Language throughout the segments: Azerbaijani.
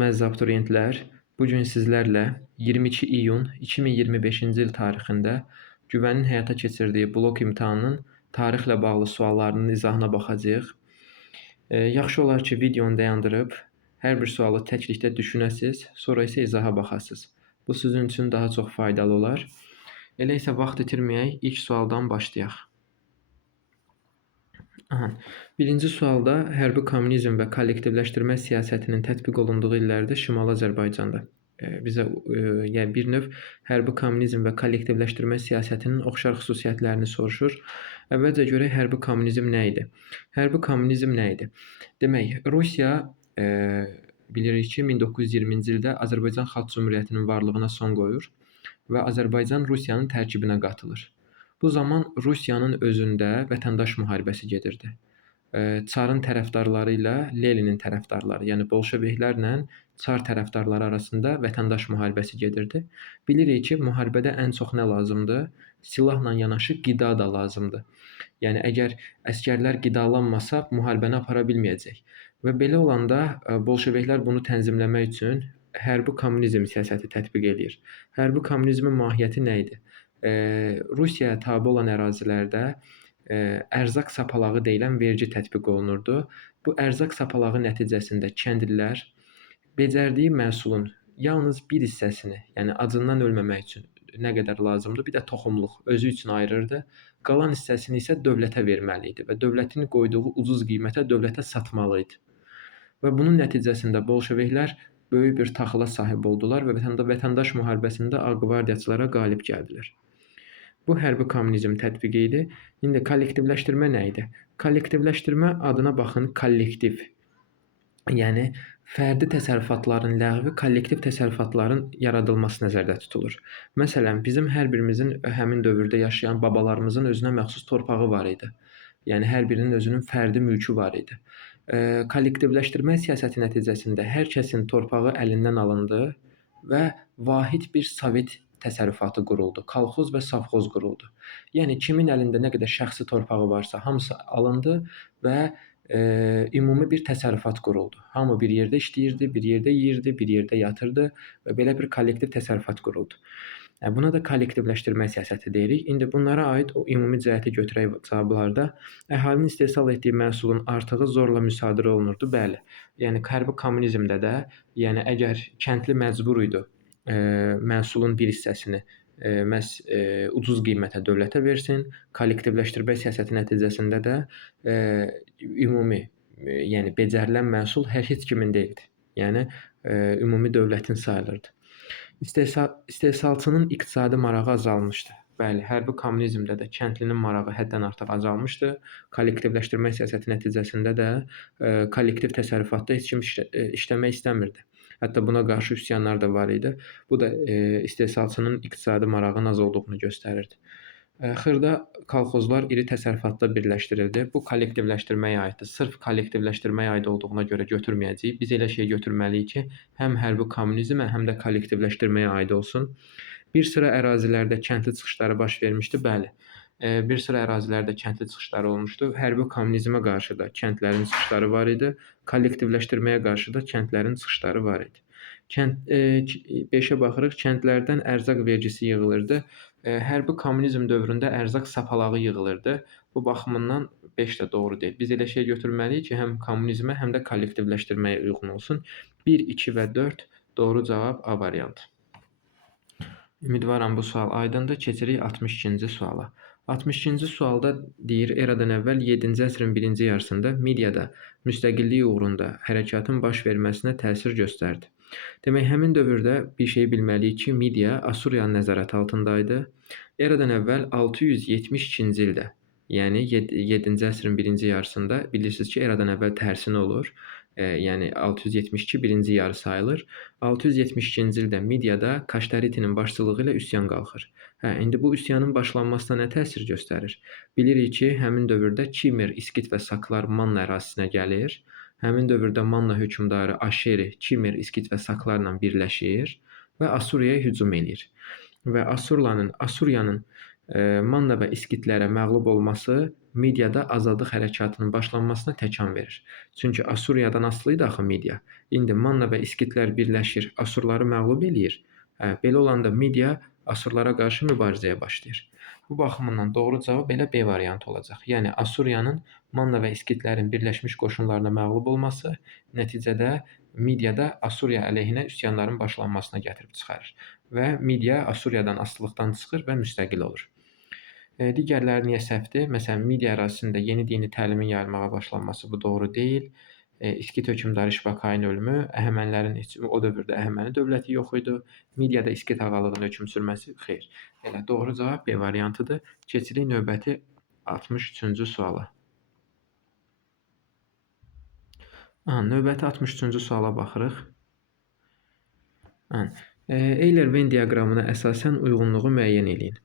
Əziz abituriyentlər, bu gün sizlərlə 22 iyun 2025-ci il tarixində Güvənin həyata keçirdiyi blok imtahanının tarixlə bağlı suallarının izahına baxacağıq. Yaxşı olar ki, videonu dayandırıb hər bir sualı təklikdə düşünəsiz, sonra isə izaha baxasınız. Bu sizin üçün daha çox faydalı olar. Elə isə vaxt itirməyək, ilk sualdan başlayaq. Birinci sualda hərbi kommunizm və kollektivləşdirmə siyasətinin tətbiq olunduğu illərdə Şimali Azərbaycanda bizə yəni bir növ hərbi kommunizm və kollektivləşdirmə siyasətinin oxşar xüsusiyyətlərini soruşur. Əvvəlcə görək hərbi kommunizm nə idi? Hərbi kommunizm nə idi? Demək, Rusiya bilirik ki, 1920-ci ildə Azərbaycan Xalq Cümhuriyyətinin varlığına son qoyur və Azərbaycan Rusiyanın tərkibinə qatılır. Bu zaman Rusiyanın özündə vətəndaş müharibəsi gedirdi. Çarın tərəfdarları ilə Leninin tərəfdarları, yəni bolşeviklərlə çar tərəfdarları arasında vətəndaş müharibəsi gedirdi. Bilirik ki, müharibədə ən çox nə lazımdır? Silahla yanaşı qida da lazımdır. Yəni əgər əsgərlər qidalanmasa müharibəni apara bilməyəcək. Və belə olanda bolşeviklər bunu tənzimləmək üçün hərbi kommunizm siyasəti tətbiq edir. Hərbi kommunizmin mahiyyəti nə idi? Rusiyaya tabe olan ərazilərdə ərzaq sapalağı deyilən vergi tətbiq olunurdu. Bu ərzaq sapalağı nəticəsində kəndlilər becərdiyi məhsulun yalnız bir hissəsini, yəni acından ölməmək üçün nə qədər lazımdır, bir də toxumluq özü üçün ayırırdı. Qalan hissəsini isə dövlətə verməli idi və dövlətin qoyduğu ucuz qiymətə dövlətə satmalı idi. Və bunun nəticəsində bolşeviklər böyük bir taxıla sahib oldular və vətəndaş müharibəsində ağqvardiyaçılara qalib gəldilər. Bu hərbi kommunizm tətbiqi idi. İndi kollektivləşdirmə nə idi? Kollektivləşdirmə adına baxın, kollektiv. Yəni fərdi təsərrüfatların ləğvi, kollektiv təsərrüfatların yaradılması nəzərdə tutulur. Məsələn, bizim hər birimizin həmin dövrdə yaşayan babalarımızın özünə məxsus torpağı var idi. Yəni hər birinin özünün fərdi mülkü var idi. Kollektivləşdirmə siyasəti nəticəsində hər kəsin torpağı əlindən alındı və vahid bir sovet təsərrüfatı quruldu. Kolxoz və savxoz quruldu. Yəni kimin əlində nə qədər şəxsi torpağı varsa, hamısı alındı və ümumi bir təsərrüfat quruldu. Hamı bir yerdə işləyirdi, bir yerdə yeyirdi, bir yerdə yatırdı və belə bir kollektiv təsərrüfat quruldu. Buna da kollektivləşdirmə siyasəti deyirik. İndi bunlara aid o ümumi cəhəti götürək cavablarda. Əhalinin istehsal etdiyi məhsulun artığı zorla müsadirə olunurdu. Bəli. Yəni hərbi kommunizmdə də, yəni əgər kəndli məcbur idi məhsulun bir hissəsini məhz ucuz qiymətə dövlətə versin, kollektivləşdirmə siyasəti nəticəsində də ümumi, yəni becərilən məhsul heç kimin deyildi. Yəni ümumi dövlətin sayılırdı. İstehsalçının iqtisadi marağı azalmışdı. Bəli, hərbi kommunizmdə də kəndlinin marağı həddən artıq azalmışdı. Kollektivləşdirmə siyasəti nəticəsində də kollektiv təsərrüfatda heç kim işləmək istəmirdi. Hətta buna qarşı üsyanlar da var idi. Bu da istehsalçının iqtisadi marağının az olduğunu göstərirdi. Xırda kolxozlar iri təsərrüfatda birləşdirildi. Bu kollektivləşdirməyə aiddir. Sırf kollektivləşdirməyə aid olduğuna görə götürməyəcəyik. Biz elə şey götürməliyik ki, həm hərbi kommunizmə, həm də kollektivləşdirməyə aid olsun. Bir sıra ərazilərdə kəndli çıxışları baş vermişdi, bəli. Bir sıra ərazilərdə kəndli çıxışları olmuşdu. Hərbi kommunizmə qarşı da kəndlərin çıxışları var idi. Kollektivləşdirməyə qarşı da kəndlərin çıxışları var idi. 5-ə baxırıq, kəndlərdən ərzaq vergisi yığılırdı. Hərbi kommunizm dövründə ərzaq sapalağı yığılırdı. Bu baxımından 5 də doğru deyil. Biz elə şey götürməliyik ki, həm kommunizmə, həm də kollektivləşdirməyə uyğun olsun. 1, 2 və 4 doğru cavab A variantı. Ümidvaram bu sual aydındır. Keçirik 62-ci suala. 62-ci sualda deyir, eradan əvvəl 7-ci əsrin birinci yarısında mediada müstəqillik uğrunda hərəkatın baş verməsinə təsir göstərdi. Demək, həmin dövrdə bir şey bilməliyik ki, media Assuriyanın nəzarəti altındaydı. Eradan əvvəl 672-ci ildə, yəni 7-ci əsrin birinci yarısında bilirsiniz ki, eradan əvvəl tərsini olur. Yəni 672 birinci yarı sayılır. 672-ci ildə mediada Kaştaritinin başçılığı ilə üsyan qalxır. İndi bu üsyanın başlanmasına nə təsir göstərir? Bilirik ki, həmin dövrdə Kimmer, İskit və Saklar Manna ərazisinə gəlir. Həmin dövrdə Manna hökmdarı Aşeri, Kimmer, İskit və Saklarla birləşir və Assuriyaya hücum edir. Və Assuriyanın Manna və İskitlərə məğlub olması mediada azadlıq hərəkatının başlanmasına təkan verir. Çünki Assuriyadan asılı idi axı media. İndi Manna və İskitlər birləşir, Assurları məğlub eləyir. Belə olanda media Assurlara qarşı mübarizəyə başlayır. Bu baxımından doğru cavab elə B variantı olacaq. Yəni Assuriyanın Manna və İskitlərin birləşmiş qoşunlarına məğlub olması nəticədə mediada Assuriya əleyhinə üsyanların başlanmasına gətirib çıxarır və media Assuriyadan asılılıqdan çıxır və müstəqil olur. Digərləri niyə səhvdir? Məsələn, media ərazisində yeni dini təlimin yayılmağa başlanması bu doğru deyil. İskit hökmdarı İşbakayın ölümü, Əhəmənilərin heç o dövrdə Əhəməni dövləti yox idi. Mediada İskit ağalığının hökm sürməsi xeyr. Elə doğru cavab B variantıdır. Keçirik növbəti 63-cü suala. Növbəti 63-cü suala baxırıq. Euler-Venn diaqramına əsasən uyğunluğu müəyyən eləyin.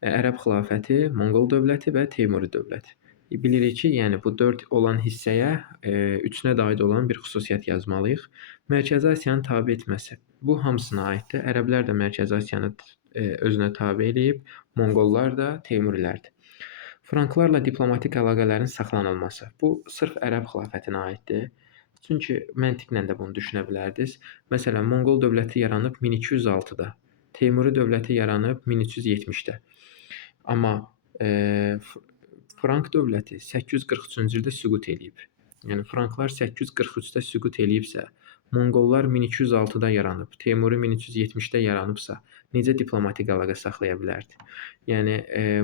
Ərəb xilafəti, Monqol dövləti və Teymuri dövləti. Bilirik ki, yəni bu 4 olan hissəyə 3-nə də aid olan bir xüsusiyyət yazmalıyıq. Mərkəzi Asiyanı tabe etməsi. Bu hamısına aiddir. Ərəblər də Mərkəzi Asiyanı özünə tabe eləyib, Monqollar da, Teymurilərdir. Franklarla diplomatik əlaqələrin saxlanılması. Bu sırf Ərəb xilafətinə aiddir. Çünki məntiqlə də bunu düşünə bilərdiniz. Məsələn, Monqol dövləti yaranıb 1206-da, Teymuri dövləti yaranıb 1370-də. Amma Frank dövləti 843-cü ildə süqut eləyib. Yəni Franklar 843-də süqut eləyibsə, Monqollar 1206-da yaranıb, Teymuri 1370-də yaranıbsa, necə diplomatik əlaqə saxlaya bilərdi? Yəni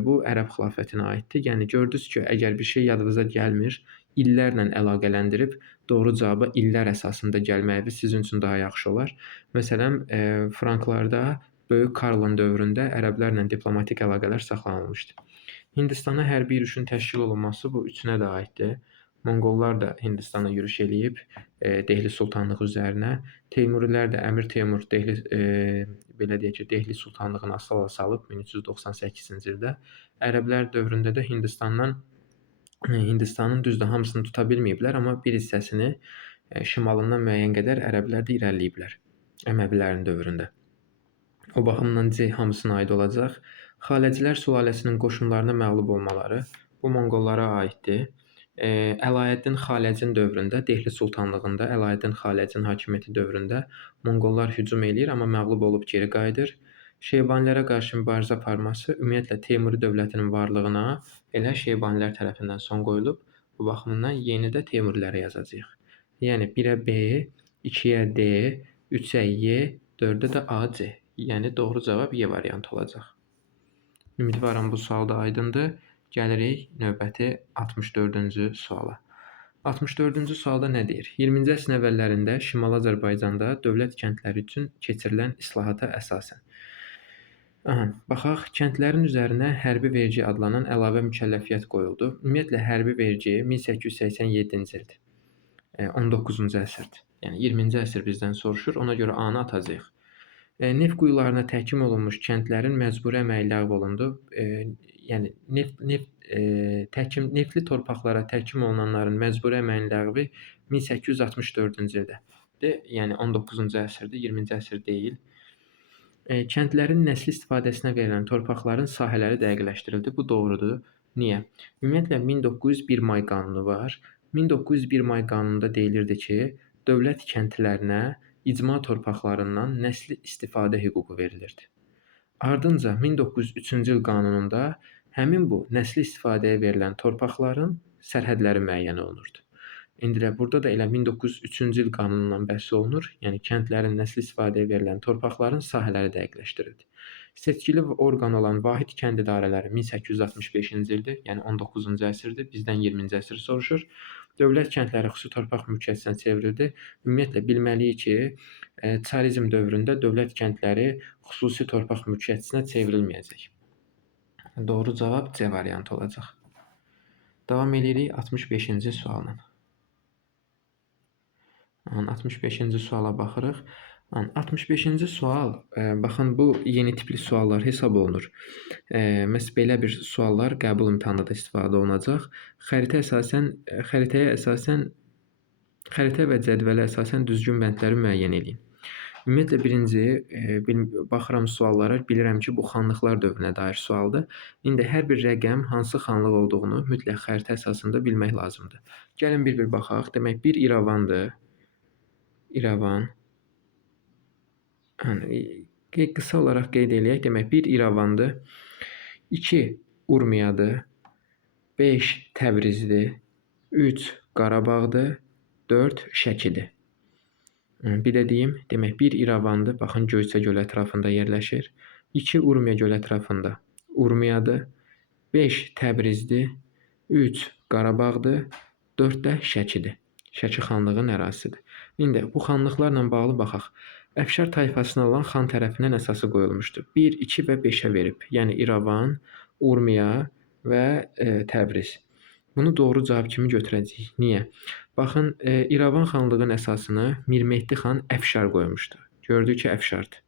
bu Ərəb xilafətinə aiddir. Yəni gördünüz ki, əgər bir şey yadınıza gəlmir, illərlə əlaqələndirib doğru cavaba illər əsasında gəlməyiniz sizin üçün daha yaxşı olar. Məsələn, Franklarda Böyük Karlın dövründə ərəblərlə diplomatik əlaqələr saxlanılmışdı. Hindistana hərbi yürüşün təşkil olunması bu üçünə də aiddir. Monqollar da Hindistana yürüş eləyib Dehli sultanlığı üzərinə. Teymurilər də Əmir Teymur belə deyək ki, Dehli sultanlığını asıla salıb 1398-ci ildə. Ərəblər dövründə də Hindistanın düzdür hamısını tuta bilməyiblər, amma bir hissəsini şimalından müəyyən qədər ərəblər də irəliləyiblər Əməvilərin dövründə. O baxımdan C hamısına aid olacaq. Xaləcilər sülaləsinin qoşunlarına məğlub olmaları bu Monqollara aiddir. Əlaəddin Xaləcin dövründə, Dehli sultanlığında Əlaəddin Xaləcin hakimiyyəti dövründə Monqollar hücum eləyir, amma məğlub olub geri qayıdır. Şeybanilərə qarşı mübarizə aparması ümumiyyətlə Teymuri dövlətinin varlığına elə Şeybanilər tərəfindən son qoyulub. Bu baxımdan yeni də Teymurilərə yazacağıq. Yəni 1-ə B, 2-yə D, 3-ə Y, 4-ə də AC. Yəni doğru cavab Y variantı olacaq. Ümidvaram bu sual da aydındır. Gəlirik növbəti 64-cü suala. 64-cü sualda nə deyir? 20-ci əsrin əvvəllərində Şimali Azərbaycanda dövlət kəndləri üçün keçirilən islahata əsasən. Baxaq, kəndlərin üzərinə hərbi vergi adlanan əlavə mükəlləfiyyət qoyuldu. Ümumiyyətlə hərbi vergi 1887-ci ildir. 19-cu əsrdir. Yəni 20-ci əsr bizdən soruşur, ona görə A-nı atacağıq. Neft quyularına təhkim olunmuş kəndlərin məcburi əməyi ləğv olundu. Yəni neftli torpaqlara təhkim olunanların məcburi əməyin ləğvi 1864-cü ildə. Yəni 19-cu əsrdir, 20-ci əsr deyil. Kəndlərin nəsli istifadəsinə verilən torpaqların sahələri dəqiqləşdirildi. Bu doğrudur. Niyə? Ümumiyyətlə 1901 may qanunu var. 1901 may qanununda deyilirdi ki, dövlət kəndlərinə icma torpaqlarından nəsli istifadə hüququ verilirdi. Ardınca 1903-cü il qanununda həmin bu nəsli istifadəyə verilən torpaqların sərhədləri müəyyən olunurdu. İndi də burada da elə 1903-cü il qanunundan bəhs olunur. Yəni kəndlərin nəsli istifadəyə verilən torpaqların sahələri dəqiqləşdirildi. Seçkili orqan olan vahid kənd idarələri 1865-ci ildir, yəni 19-cu əsrdir. Bizdən 20-ci əsr soruşur. Dövlət kəndləri xüsusi torpaq mülkiyyətinə çevrildi. Ümumiyyətlə bilməliyik ki, çarizm dövründə dövlət kəndləri xüsusi torpaq mülkiyyətinə çevrilməyəcək. Doğru cavab C variantı olacaq. Davam edirik 65-ci sualla. 65-ci suala baxırıq. 65-ci sual, baxın bu yeni tipli suallar hesab olunur. Məhz belə bir suallar qəbul imtahanında da istifadə olunacaq. Xəritəyə və cədvələ əsasən düzgün bəndləri müəyyən edin. Ümumiyyətlə birinci, baxıram suallara, bilirəm ki, bu xanlıqlar dövrünə dair sualdır. İndi hər bir rəqəm hansı xanlıq olduğunu mütləq xəritə əsasında bilmək lazımdır. Gəlin bir-bir baxaq. Demək, 1 İrəvandır. İrəvan. Qısa olaraq qeyd eləyək. Demək, 1 İrəvandır. 2 Urmiyadır. 5 Təbrizdir. 3 Qarabağdır. 4 Şəkidir. Bir də deyim, demək 1 İrəvandır, baxın Göyçə göl ətrafında yerləşir. 2 Urmiya göl ətrafında Urmiyadır. 5 Təbrizdir. 3 Qarabağdır. 4 də Şəkidir. Şəki xanlığının ərazisidir. İndi bu xanlıqlarla bağlı baxaq. Əfşar tayfasına olan xan tərəfindən əsası qoyulmuşdur. 1, 2 və 5-ə verib. Yəni İrəvan, Urmiya və Təbriz. Bunu doğru cavab kimi götürəcəyik. Niyə? Baxın, İrəvan xanlığının əsasını Mir Mehdi xan Əfşar qoymuşdu. Gördük ki, Əfşardır.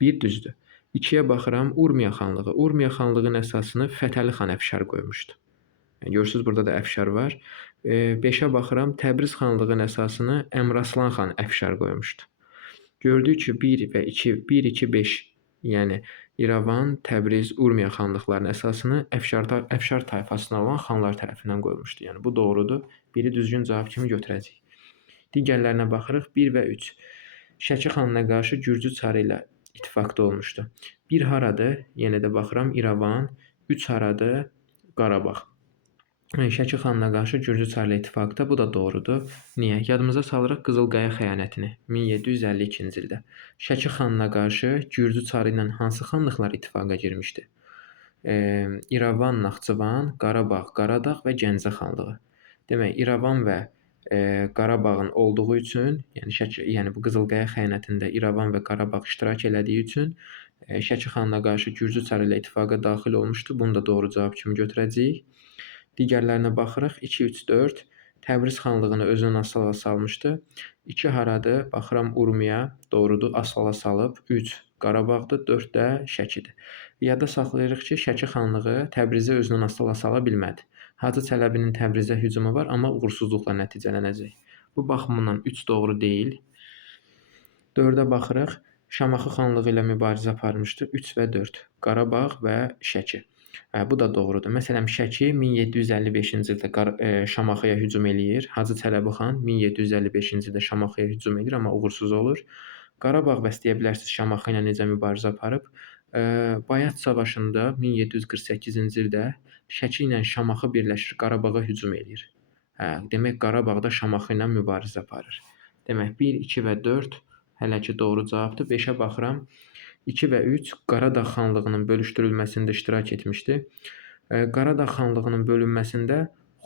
1 düzdür. 2-yə baxıram, Urmiya xanlığı. Urmiya xanlığının əsasını Fətəli xan Əfşar qoymuşdu. Yəni, görürsünüz, burada da Əfşar var. 5-ə baxıram, Təbriz xanlığının əsasını Əmraslan xan Əfşar qoymuşdu. Gördük ki, 1 və 2, 1, 2, 5, yəni İrəvan, Təbriz, Urmiya xanlıqlarının əsasını Əfşar tayfasına olan xanlar tərəfindən qoyulmuşdu. Yəni bu doğrudur. Biri düzgün cavab kimi götürəcəyik. Digərlərinə baxırıq. 1 və 3. Şəki xanına qarşı Gürcü çarı ilə ittifaqda olmuşdu. 1 haradır? Yenə də baxıram İrəvan. 3 haradır? Qarabağ. Şəki xanına qarşı Gürcü çarı ilə ittifaqda. Bu da doğrudur. Niyə? Yadımıza salırıq Qızılqaya xəyanətini 1752-ci ildə. Şəki xanına qarşı Gürcü çarı ilə hansı xanlıqlar ittifaqa girmişdi? İrəvan, Naxçıvan, Qarabağ, Qaradağ və Gəncə xanlığı. Demək, İrəvan və Qarabağın olduğu üçün, yəni bu Qızılqaya xəyanətində İrəvan və Qarabağ iştirak elədiyi üçün Şəki xanına qarşı Gürcü çarı ilə ittifaqa daxil olmuşdu. Bunu da doğru cavab kimi götürəcəyik. Digərlərinə baxırıq. 2, 3, 4. Təbriz xanlığını özünün asfala salmışdı. 2 haradır? Baxıram Urmiya. Doğrudur. Asfala salıb. 3 Qarabağdır. 4 də Şəkidir. Yadda saxlayırıq ki, Şəki xanlığı Təbrizi özünün asfala sala bilmədi. Hacı Çələbinin Təbrizə hücumu var, amma uğursuzluqla nəticələnəcək. Bu baxımından 3 doğru deyil. 4-ə baxırıq. Şamaxı xanlığı ilə mübarizə aparmışdı. 3 və 4. Qarabağ və Şəki. Bu da doğrudur. Məsələn, Şəki 1755-ci ildə Şamaxıya hücum eləyir. Hacı Çələbi xan 1755-ci ildə Şamaxıya hücum edir, amma uğursuz olur. Qarabağ bəs deyə bilərsiniz Şamaxı ilə necə mübarizə aparıb? Bayat savaşında 1748-ci ildə Şəki ilə Şamaxı birləşir, Qarabağa hücum eləyir. Demək, Qarabağda Şamaxı ilə mübarizə aparır. Demək, 1, 2 və 4 hələ ki doğru cavabdır. 5-ə baxıram. 2 və 3 Qaradağ xanlığının bölüşdürülməsində iştirak etmişdi. Qaradağ xanlığının bölünməsində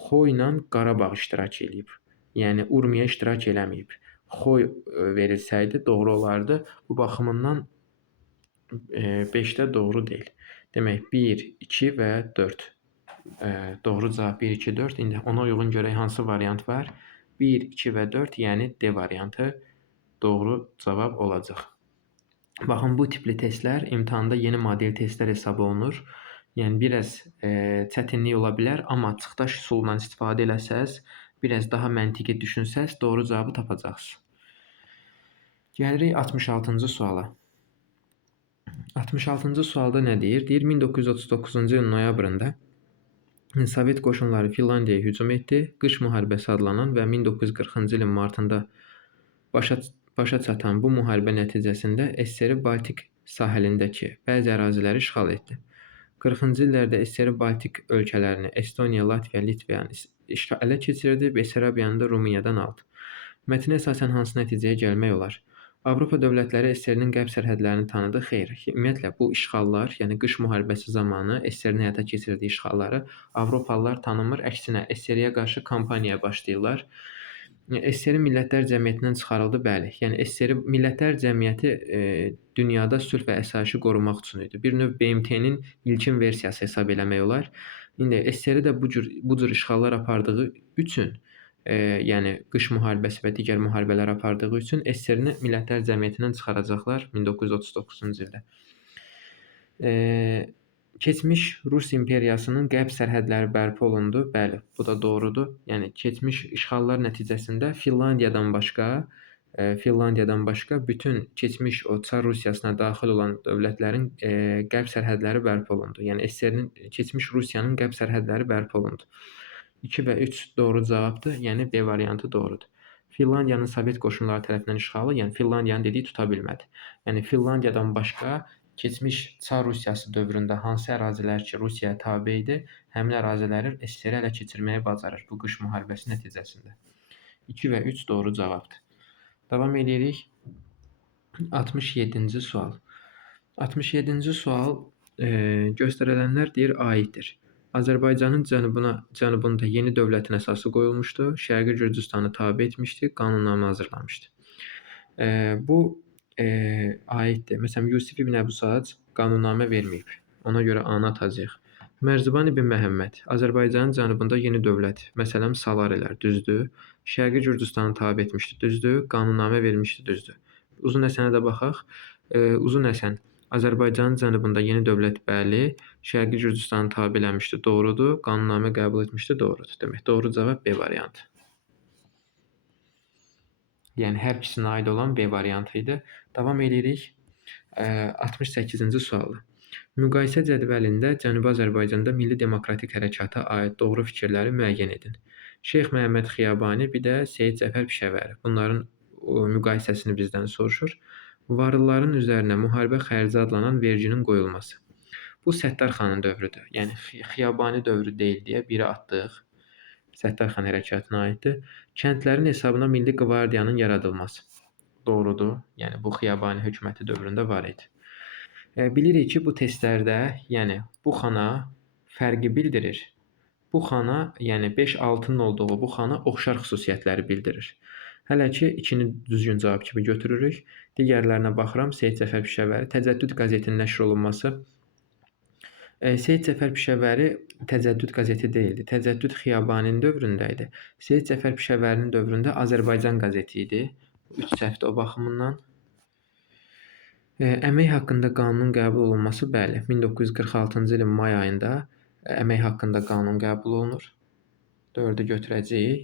Xoy ilə Qarabağ iştirak eləyib. Yəni Urmiya iştirak eləməyib. Xoy verilsəydi doğru olardı. Bu baxımından 5-də doğru deyil. Demək 1, 2 və 4. Doğru cavab 1, 2, 4. İndi ona uyğun görək hansı variant var? 1, 2 və 4, yəni D variantı doğru cavab olacaq. Baxın, bu tipli testlər imtahanda yeni model testlər hesab olunur. Yəni, biraz çətinlik ola bilər, amma çıxdaş üsulundan istifadə eləsəz, biraz daha məntiqi düşünsəz, doğru cavabı tapacaqsınız. Gəlirik 66-cı suala. 66-cı sualda nə deyir? Deyir, 1939-cu ilin noyabrında Sovet qoşunları Finlandiyaya hücum etdi. Qış müharibəsi adlanan və 1940-cı ilin martında başa çatan bu müharibə nəticəsində SSR Baltik sahilindəki bəzi əraziləri işğal etdi. 40-cı illərdə SSR Baltik ölkələrini Estoniya, Latviya, Litviyanı ələ keçirdi, Besarabiyanı da Rumıniyadan aldı. Mətnə əsasən hansı nəticəyə gəlmək olar? Avropa dövlətləri SSR-nin qərb sərhədlərini tanıdı. Xeyr. Ümumiyyətlə bu işğallar, yəni qış müharibəsi zamanı SSR-nin həyata keçirdiyi işğalları Avropalılar tanımır. Əksinə SSR-yə qarşı kampaniyaya başlayırlar. SSR Millətlər Cəmiyyətindən çıxarıldı, bəli. Yəni SSR Millətlər Cəmiyyəti dünyada sülh və əsayişi qorumaq üçün idi. Bir növ BMT-nin ilkin versiyası hesab eləmək olar. İndi SSR də bu cür işğallar apardığı üçün, yəni qış müharibəsi və digər müharibələr apardığı üçün SSR-ni Millətlər Cəmiyyətindən çıxaracaqlar 1939-cu ildə. Keçmiş Rus imperiyasının qərb sərhədləri bərpa olundu. Bəli, bu da doğrudur. Yəni keçmiş işğallar nəticəsində Finlandiyadan başqa Finlandiyadan başqa bütün keçmiş o Çar Rusiyasına daxil olan dövlətlərin qərb sərhədləri bərpa olundu. Yəni SSR-nin keçmiş Rusiyanın qərb sərhədləri bərpa olundu. 2 və 3 doğru cavabdır. Yəni B variantı doğrudur. Finlandiyanın Sovet qoşunları tərəfindən işğalı, yəni Finlandiyanın dediyi tuta bilmədi. Yəni Finlandiyadan başqa keçmiş Çar Rusiyası dövründə hansı ərazilər ki, Rusiyaya tabe idi, həmin əraziləri SSR ələ keçirməyi bacarır bu qış müharibəsi nəticəsində. 2 və 3 doğru cavabdır. Davam edirik. 67-ci sual. 67-ci sual göstərilənlər deyir aiddir. Azərbaycanın cənubunda yeni dövlətin əsası qoyulmuşdu, Şərqi Gürcüstanı tabe etmişdi, qanunnamə hazırlamışdı. Bu aiddir. Məsələn, Yusif İbn Əbu Sac qanunnamə verməyib. Ona görə A-nı atacağıq. Mərziban İbn Məhəmməd Azərbaycanın cənubunda yeni dövlət, məsələn Salarilər, düzdür. Şərqi Gürcüstanı tabe etmişdi, düzdür. Qanunnamə vermişdi, düzdür. Uzun Həsənə də baxaq. Uzun Həsən Azərbaycanın cənubunda yeni dövlət, bəli. Şərqi Gürcüstanı tabe eləmişdi, doğrudur. Qanunnamə qəbul etmişdi, doğrudur. Demək, doğru cavab B variantı. Yəni hər ikisinə aid olan B variantı idi. Davam edirik. 68-ci sualı. Müqayisə cədvəlində Cənubi Azərbaycanda Milli Demokratik Hərəkata aid doğru fikirləri müəyyən edin. Şeyx Məhəmməd Xiyabani, bir də Seyid Cəfər Pişəvəri. Bunların müqayisəsini bizdən soruşur. Varlıların üzərinə müharibə xərci adlanan verginin qoyulması. Bu Səttarxanın dövrüdür. Yəni Xiyabani dövrü deyil deyə biri atdıq. Səttarxan hərəkatına aiddir. Kəndlərin hesabına Milli Qvardiyanın yaradılması. Doğrudur. Yəni bu Xiyabani hökuməti dövründə var idi. Bilirik ki, bu testlərdə, yəni bu xana fərqi bildirir. Bu xana, yəni 5-6-nın olduğu bu xana oxşar xüsusiyyətləri bildirir. Hələ ki, 2-ni düzgün cavab kimi götürürük. Digərlərinə baxıram. Seyid Cəfər Pişəvəri, Təcəddüd qəzetinin nəşr olunması. Seyid Cəfər Pişəvəri Təcəddüd qəzeti deyildi. Təcəddüd Xiyabaninin dövründə idi. Seyid Cəfər Pişəvərinin dövründə Azərbaycan qəzeti idi. 3 səhvdir o baxımından. Əmək haqqında qanunun qəbul olunması, bəli, 1946-cı ilin may ayında əmək haqqında qanun qəbul olunur. 4-ü götürəcəyik.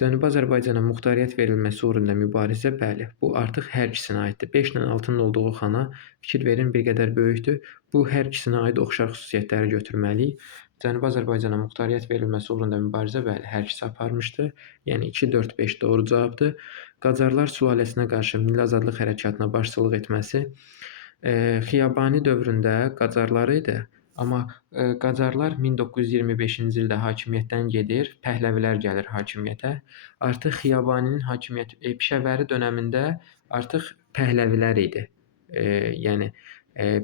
Cənubi Azərbaycana muxtariyyət verilməsi uğrunda mübarizə, bəli, bu artıq hər ikisinə aiddir. 5 ilə 6-nın olduğu xana fikir verin bir qədər böyükdür. Bu hər ikisinə aid oxşar xüsusiyyətləri götürməliyik. Cənubi Azərbaycana muxtariyyət verilməsi uğrunda mübarizə, bəli, hər ikisi aparmışdı. Yəni 2, 4, 5 doğru cavabdır. Qacarlar sülaləsinə qarşı Milli Azadlıq Hərəkatına başçılıq etməsi Xiyabani dövründə Qacarlar idi. Amma Qacarlar 1925-ci ildə hakimiyyətdən gedir, Pəhləvilər gəlir hakimiyyətə. Artıq Xiyabaninin hakimiyyəti Pişəvəri dönəmində artıq Pəhləvilər idi. Yəni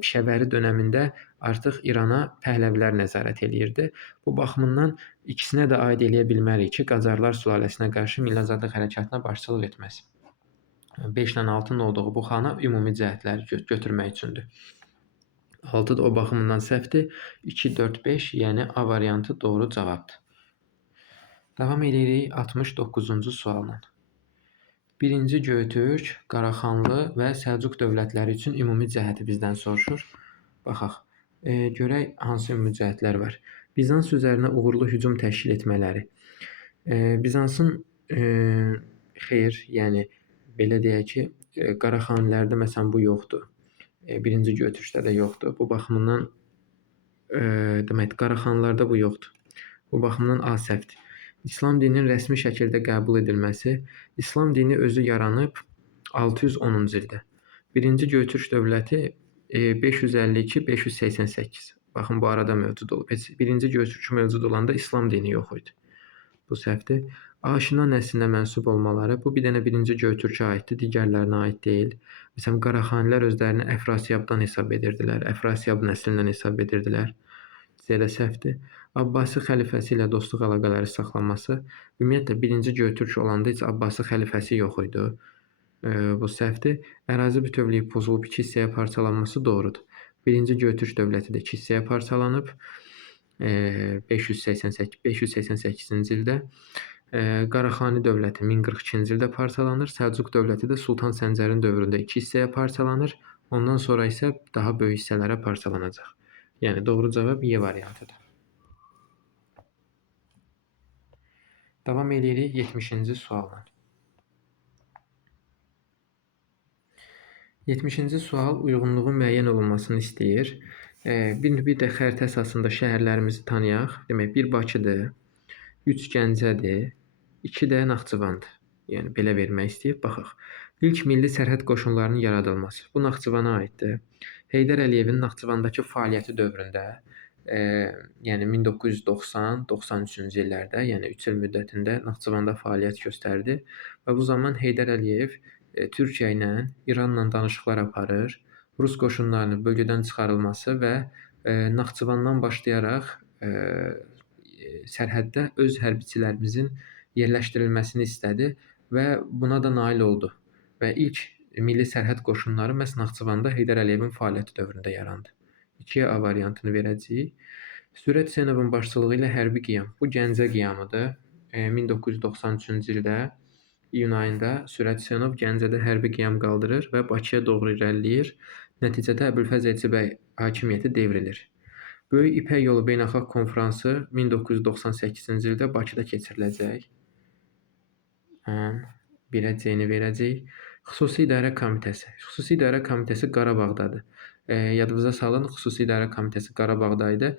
Pişəvəri dönəmində artıq İrana Pəhləvilər nəzarət eləyirdi. Bu baxımından ikisinə də aid eləyə bilmərik ki, Qacarlar sülaləsinə qarşı Milli Azadlıq Hərəkatına başçılıq etməsi. 5 ilə 6-nın olduğu bu xana ümumi cəhətləri götürmək üçündür. 6 da o baxımından səhvdir. 2, 4, 5, yəni A variantı doğru cavabdır. Davam edirik 69-cu sualla. 1-ci Göytürk, Qaraxanlı və Səlcuq dövlətləri üçün ümumi cəhəti bizdən soruşur. Baxaq. Görək hansı ümumi cəhətlər var. Bizans üzərinə uğurlu hücum təşkil etmələri. Bizansın xeyr, yəni belə deyək ki, Qaraxanilərdə məsələn bu yoxdur. 1-ci Göytürkdə də yoxdur. Bu baxımından demək Qaraxanlılarda bu yoxdur. Bu baxımdan A səhvdir. İslam dininin rəsmi şəkildə qəbul edilməsi. İslam dini özü yaranıb 610-cu ildə. 1-ci Göytürk dövləti 552-588. Baxın, bu arada mövcud olub. 1-ci Göytürk mövcud olanda İslam dini yox idi. Bu səhvdir. Aşina nəslinə mənsub olmaları. Bu bir dənə 1-ci Göytürkə aiddir, digərlərinə aid deyil. Məsələn, Qaraxanilər özlərini Əfrasiyabdan hesab edirdilər. Əfrasiyab nəslindən hesab edirdilər. C də səhvdir. Abbasi xəlifəsi ilə dostluq əlaqələri saxlanması. Ümumiyyətlə 1-ci Göytürk olanda heç Abbasi xəlifəsi yox idi. Bu səhvdir. Ərazi bütövlüyü pozulub 2 hissəyə parçalanması doğrudur. 1-ci Göytürk dövləti də 2 hissəyə parçalanıb 588-ci ildə. Qaraxani dövləti 1042-ci ildə parçalanır. Səlcuq dövləti də Sultan Səncərin dövründə 2 hissəyə parçalanır. Ondan sonra isə daha böyük hissələrə parçalanacaq. Yəni doğru cavab Y variantıdır. Davam edirik 70-ci sualla. 70-ci sual uyğunluğun müəyyən olunmasını istəyir. Bir də xəritə əsasında şəhərlərimizi tanıyaq. Demək, 1 Bakıdır, 3 Gəncədir, 2 də Naxçıvandır. Yəni belə vermək istəyib. Baxaq. İlk milli sərhəd qoşunlarının yaradılması. Bu Naxçıvana aiddir. Heydər Əliyevin Naxçıvandakı fəaliyyəti dövründə, yəni 1990-93-cü illərdə, yəni 3 il müddətində Naxçıvanda fəaliyyət göstərdi və bu zaman Heydər Əliyev Türkiyə ilə, İranla danışıqlar aparır. Rus qoşunlarının bölgədən çıxarılması və Naxçıvandan başlayaraq sərhəddə öz hərbiçilərimizin yerləşdirilməsini istədi və buna da nail oldu. Və ilk milli sərhəd qoşunları məhz Naxçıvanda Heydər Əliyevin fəaliyyəti dövründə yarandı. 2A variantını verəcəyik. Sürət Hüseynovun başçılığı ilə hərbi qiyam. Bu Gəncə qiyamıdır. 1993-cü ildə iyun ayında Sürət Hüseynov Gəncədə hərbi qiyam qaldırır və Bakıya doğru irəliləyir. Nəticədə Əbülfəz Elçibəy hakimiyyəti devrilir. Böyük İpək Yolu Beynəlxalq Konfransı 1998-ci ildə Bakıda keçiriləcək. Biləcəyini verəcəyik. Xüsusi İdarə Komitəsi. Xüsusi İdarə Komitəsi Qarabağdadır. Yadınıza salın, Xüsusi İdarə Komitəsi Qarabağda idi.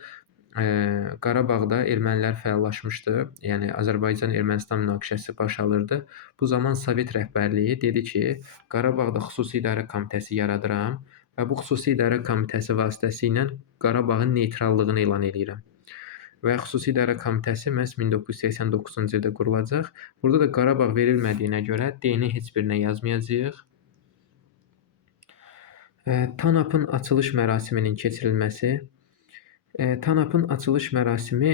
Qarabağda ermənilər fəallaşmışdı. Yəni Azərbaycan-Ermənistan münaqişəsi baş alırdı. Bu zaman Sovet rəhbərliyi dedi ki, Qarabağda Xüsusi İdarə Komitəsi yaradıram və bu Xüsusi İdarə Komitəsi vasitəsilə Qarabağın neytrallığını elan edirəm. Və Xüsusi İdarə Komitəsi məhz 1989-cu ildə qurulacaq. Burada da Qarabağ verilmədiyinə görə D-ni heç birinə yazmayacağıq. TANAP-ın açılış mərasiminin keçirilməsi. TANAP-ın açılış mərasimi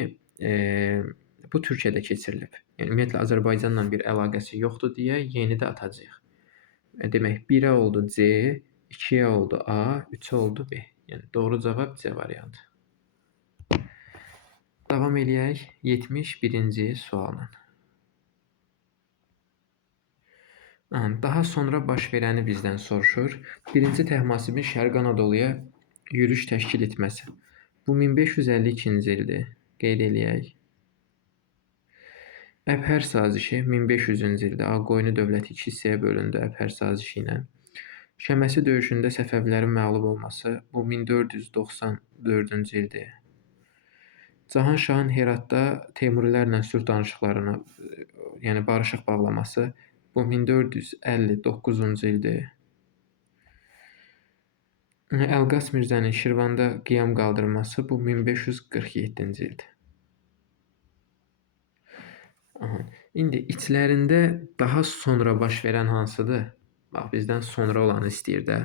bu Türkiyədə keçirilib. Yəni ümumiyyətlə Azərbaycanla bir əlaqəsi yoxdur deyə yeni də atacağıq. Demək 1-ə oldu C, 2-yə oldu A, 3-ə oldu B. Yəni doğru cavab C variantı. Davam eləyək 71-ci sualla. Daha sonra baş verəni bizdən soruşur. 1-ci Təhmasibin Şərqi Anadoluya yürüş təşkil etməsi. Bu 1552-ci ildir. Qeyd eləyək. Əbhər sazişi 1500-cü ildə Ağqoyunlu dövləti 2 hissəyə bölündü Əbhər sazişi ilə. Şəməsi döyüşündə Səfəvilərin məğlub olması bu 1494-cü ildir. Cahanşahın Heratda Teymurilərlə sülh danışıqlarına, yəni barışıq bağlaması bu 1459-cu ildir. Əlqas Mirzənin Şirvanda qiyam qaldırması bu 1547-ci ildir. İndi içlərində daha sonra baş verən hansıdır? Bax, bizdən sonra olanı istəyir də.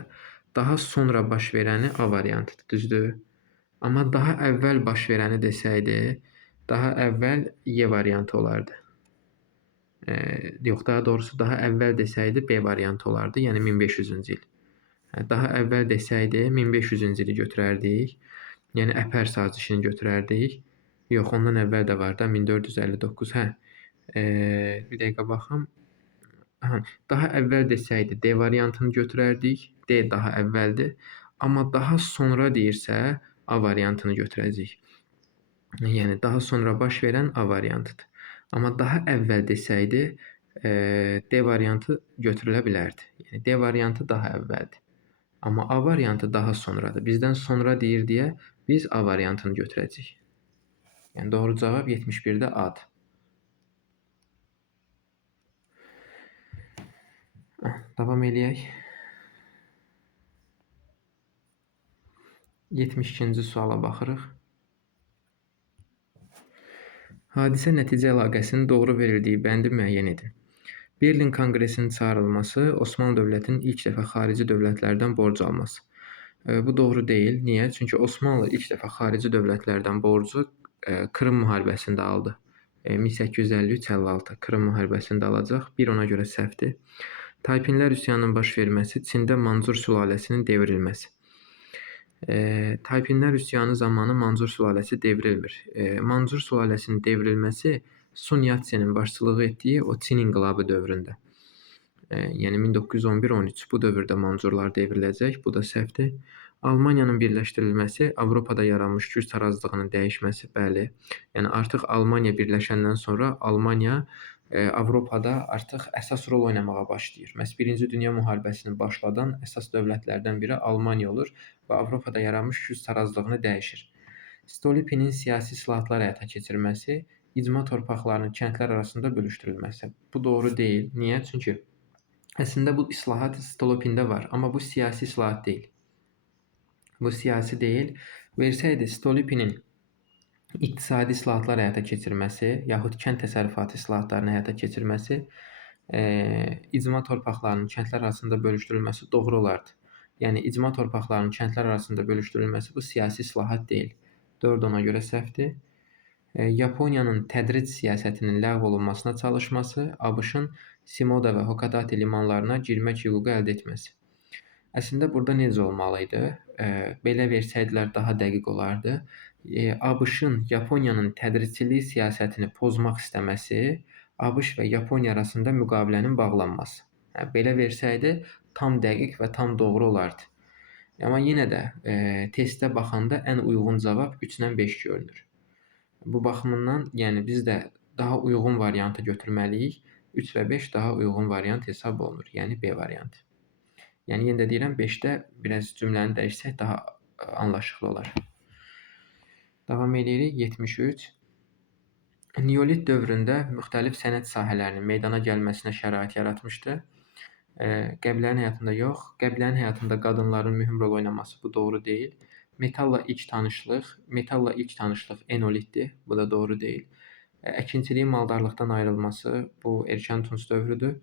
Daha sonra baş verəni A variantıdır, düzdür? Amma daha əvvəl baş verəni desəydi, daha əvvəl Y variantı olardı. Yox, daha doğrusu daha əvvəl desəydi B variantı olardı, yəni 1500-cü il. Daha əvvəl desəydi 1500-cü ili götürərdik. Yəni Əpər sazişini götürərdik. Yox, ondan əvvəl də var da 1459. Bir dəqiqə baxım. Daha əvvəl desəydi D variantını götürərdik. D daha əvvəldir. Amma daha sonra deyirsə A variantını götürəcəyik. Yəni daha sonra baş verən A variantıdır. Amma daha əvvəl desəydi D variantı götürülə bilərdi. Yəni D variantı daha əvvəldir. Amma A variantı daha sonradır. Bizdən sonra deyir deyə biz A variantını götürəcəyik. Yəni doğru cavab 71-də A-dır. Davam eləyək. 72-ci suala baxırıq. Hadisə nəticə əlaqəsinin doğru verildiyi bəndi müəyyən edin. Berlin Konqresinin çağırılması Osmanlı dövlətinin ilk dəfə xarici dövlətlərdən borc alması. Bu doğru deyil. Niyə? Çünki Osmanlı ilk dəfə xarici dövlətlərdən borcu Krım müharibəsində aldı. 1853-56 Krım müharibəsində alacaq. Bir ona görə səhvdir. Taypinlər üsyanının baş verməsi, Çində Mancur sülaləsinin devrilməsi. Taypinlər üsyanı zamanı Mancur sülaləsi devrilmir. Mancur sülaləsinin devrilməsi Sun Yat-senin başçılığı etdiyi o Çin inqilabı dövründə. Yəni 1911-13 bu dövrdə Mancurlar devriləcək. Bu da səhvdir. Almaniyanın birləşdirilməsi, Avropada yaranmış güc tarazlığının dəyişməsi, bəli. Yəni artıq Almaniya birləşəndən sonra Almaniya Avropada artıq əsas rol oynamağa başlayır. Məhz Birinci Dünya müharibəsini başladan əsas dövlətlərdən biri Almaniya olur və Avropada yaranmış güc tarazlığını dəyişir. Stolypinin siyasi islahatlar həyata keçirməsi, icma torpaqlarının kəndlər arasında bölüşdürülməsi. Bu doğru deyil. Niyə? Çünki əslində bu islahat Stolypində var, amma bu siyasi islahat deyil. Bu siyasi deyil. Versəydi Stolypinin iqtisadi islahatlar həyata keçirməsi, yaxud kənd təsərrüfatı islahatlarını həyata keçirməsi, icma torpaqlarının kəndlər arasında bölüşdürülməsi doğru olardı. Yəni icma torpaqlarının kəndlər arasında bölüşdürülməsi bu siyasi islahat deyil. 4 ona görə səhvdir. Yaponiyanın tədric siyasətinin ləğv olunmasına çalışması, ABŞ-ın Shimoda və Hokadate limanlarına girmək hüququ əldə etməsi. Əslində burada necə olmalı idi? Belə versəydilər daha dəqiq olardı. ABŞ-ın Yaponiyanın tədricçilik siyasətini pozmaq istəməsi, ABŞ və Yaponiya arasında müqavilənin bağlanması. Belə versəydi tam dəqiq və tam doğru olardı. Amma yenə də testə baxanda ən uyğun cavab 3-dən 5 görünür. Bu baxımından, yəni biz də daha uyğun variantı götürməliyik. 3 və 5 daha uyğun variant hesab olunur, yəni B variantı. Yəni yenə də deyirəm 5-də biraz cümləni dəyişsək daha anlaşıqlı olar. Davam edirik. 73. Neolit dövründə müxtəlif sənət sahələrinin meydana gəlməsinə şərait yaratmışdı. Qəbilənin həyatında yox, qəbilənin həyatında qadınların mühüm rol oynaması bu doğru deyil. Metalla ilk tanışlıq enolitdir, bu da doğru deyil. Əkinçiliyin maldarlıqdan ayrılması bu erkən tunc dövrüdür.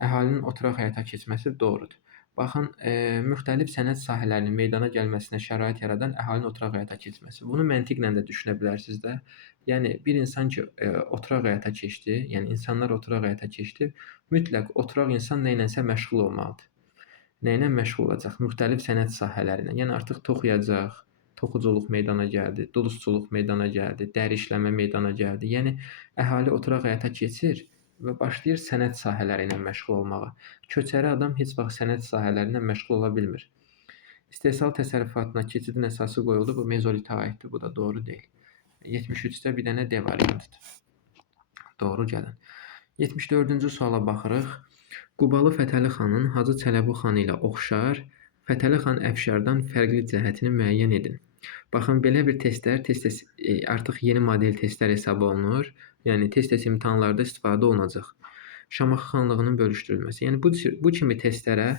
Əhalinin oturaq həyata keçməsi doğrudur. Baxın, müxtəlif sənət sahələrinin meydana gəlməsinə şərait yaradan əhalinin oturaq həyata keçməsi. Bunu məntiqlə də düşünə bilərsiniz də. Yəni bir insan ki, oturaq həyata keçdi, yəni insanlar oturaq həyata keçdi, mütləq oturaq insan nə ilənsə məşğul olmalıdır. Nə ilə məşğul olacaq? Müxtəlif sənət sahələrinə. Yəni artıq toxuyacaq, toxuculuq meydana gəldi, duluzçuluq meydana gəldi, dəri işləmə meydana gəldi. Yəni əhali oturaq həyata keçir və başlayır sənət sahələri ilə məşğul olmağa. Köçəri adam heç vaxt sənət sahələri ilə məşğul ola bilmir. İstehsal təsərrüfatına keçidin əsası qoyuldu. Bu mezolitə aiddir. Bu da doğru deyil. 73-də bir dənə D variantıdır. Doğru gəlin. 74-cü suala baxırıq. Qubalı Fətəli xanın Hacı Çələbi xan ilə oxşar, Fətəli xan Əfşardan fərqli cəhətini müəyyən edin. Baxın, belə bir testlər tez-tez artıq yeni model testlər hesab olunur. Yəni tez-tez imtahanlarda istifadə olunacaq. Şamaxı xanlığının bölüşdürülməsi. Yəni bu kimi testlərə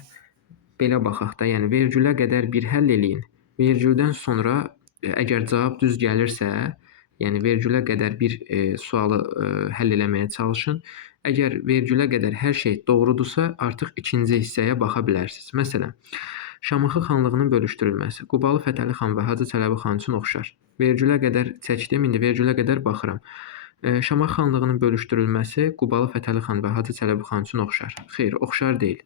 belə baxaq da, yəni vergülə qədər bir həll eləyin. Vergüldən sonra əgər cavab düz gəlirsə, yəni vergülə qədər bir sualı həll eləməyə çalışın. Əgər vergülə qədər hər şey doğrudursa, artıq ikinci hissəyə baxa bilərsiniz. Məsələn, Şamaxı xanlığının bölüşdürülməsi. Qubalı Fətəli xan və Hacı Çələbi xan üçün oxşar. Vergülə qədər çəkdim, indi vergülə qədər baxıram. Şamaxı xanlığının bölüşdürülməsi Qubalı Fətəli xan və Hacı Çələbi xan üçün oxşar. Xeyr, oxşar deyil.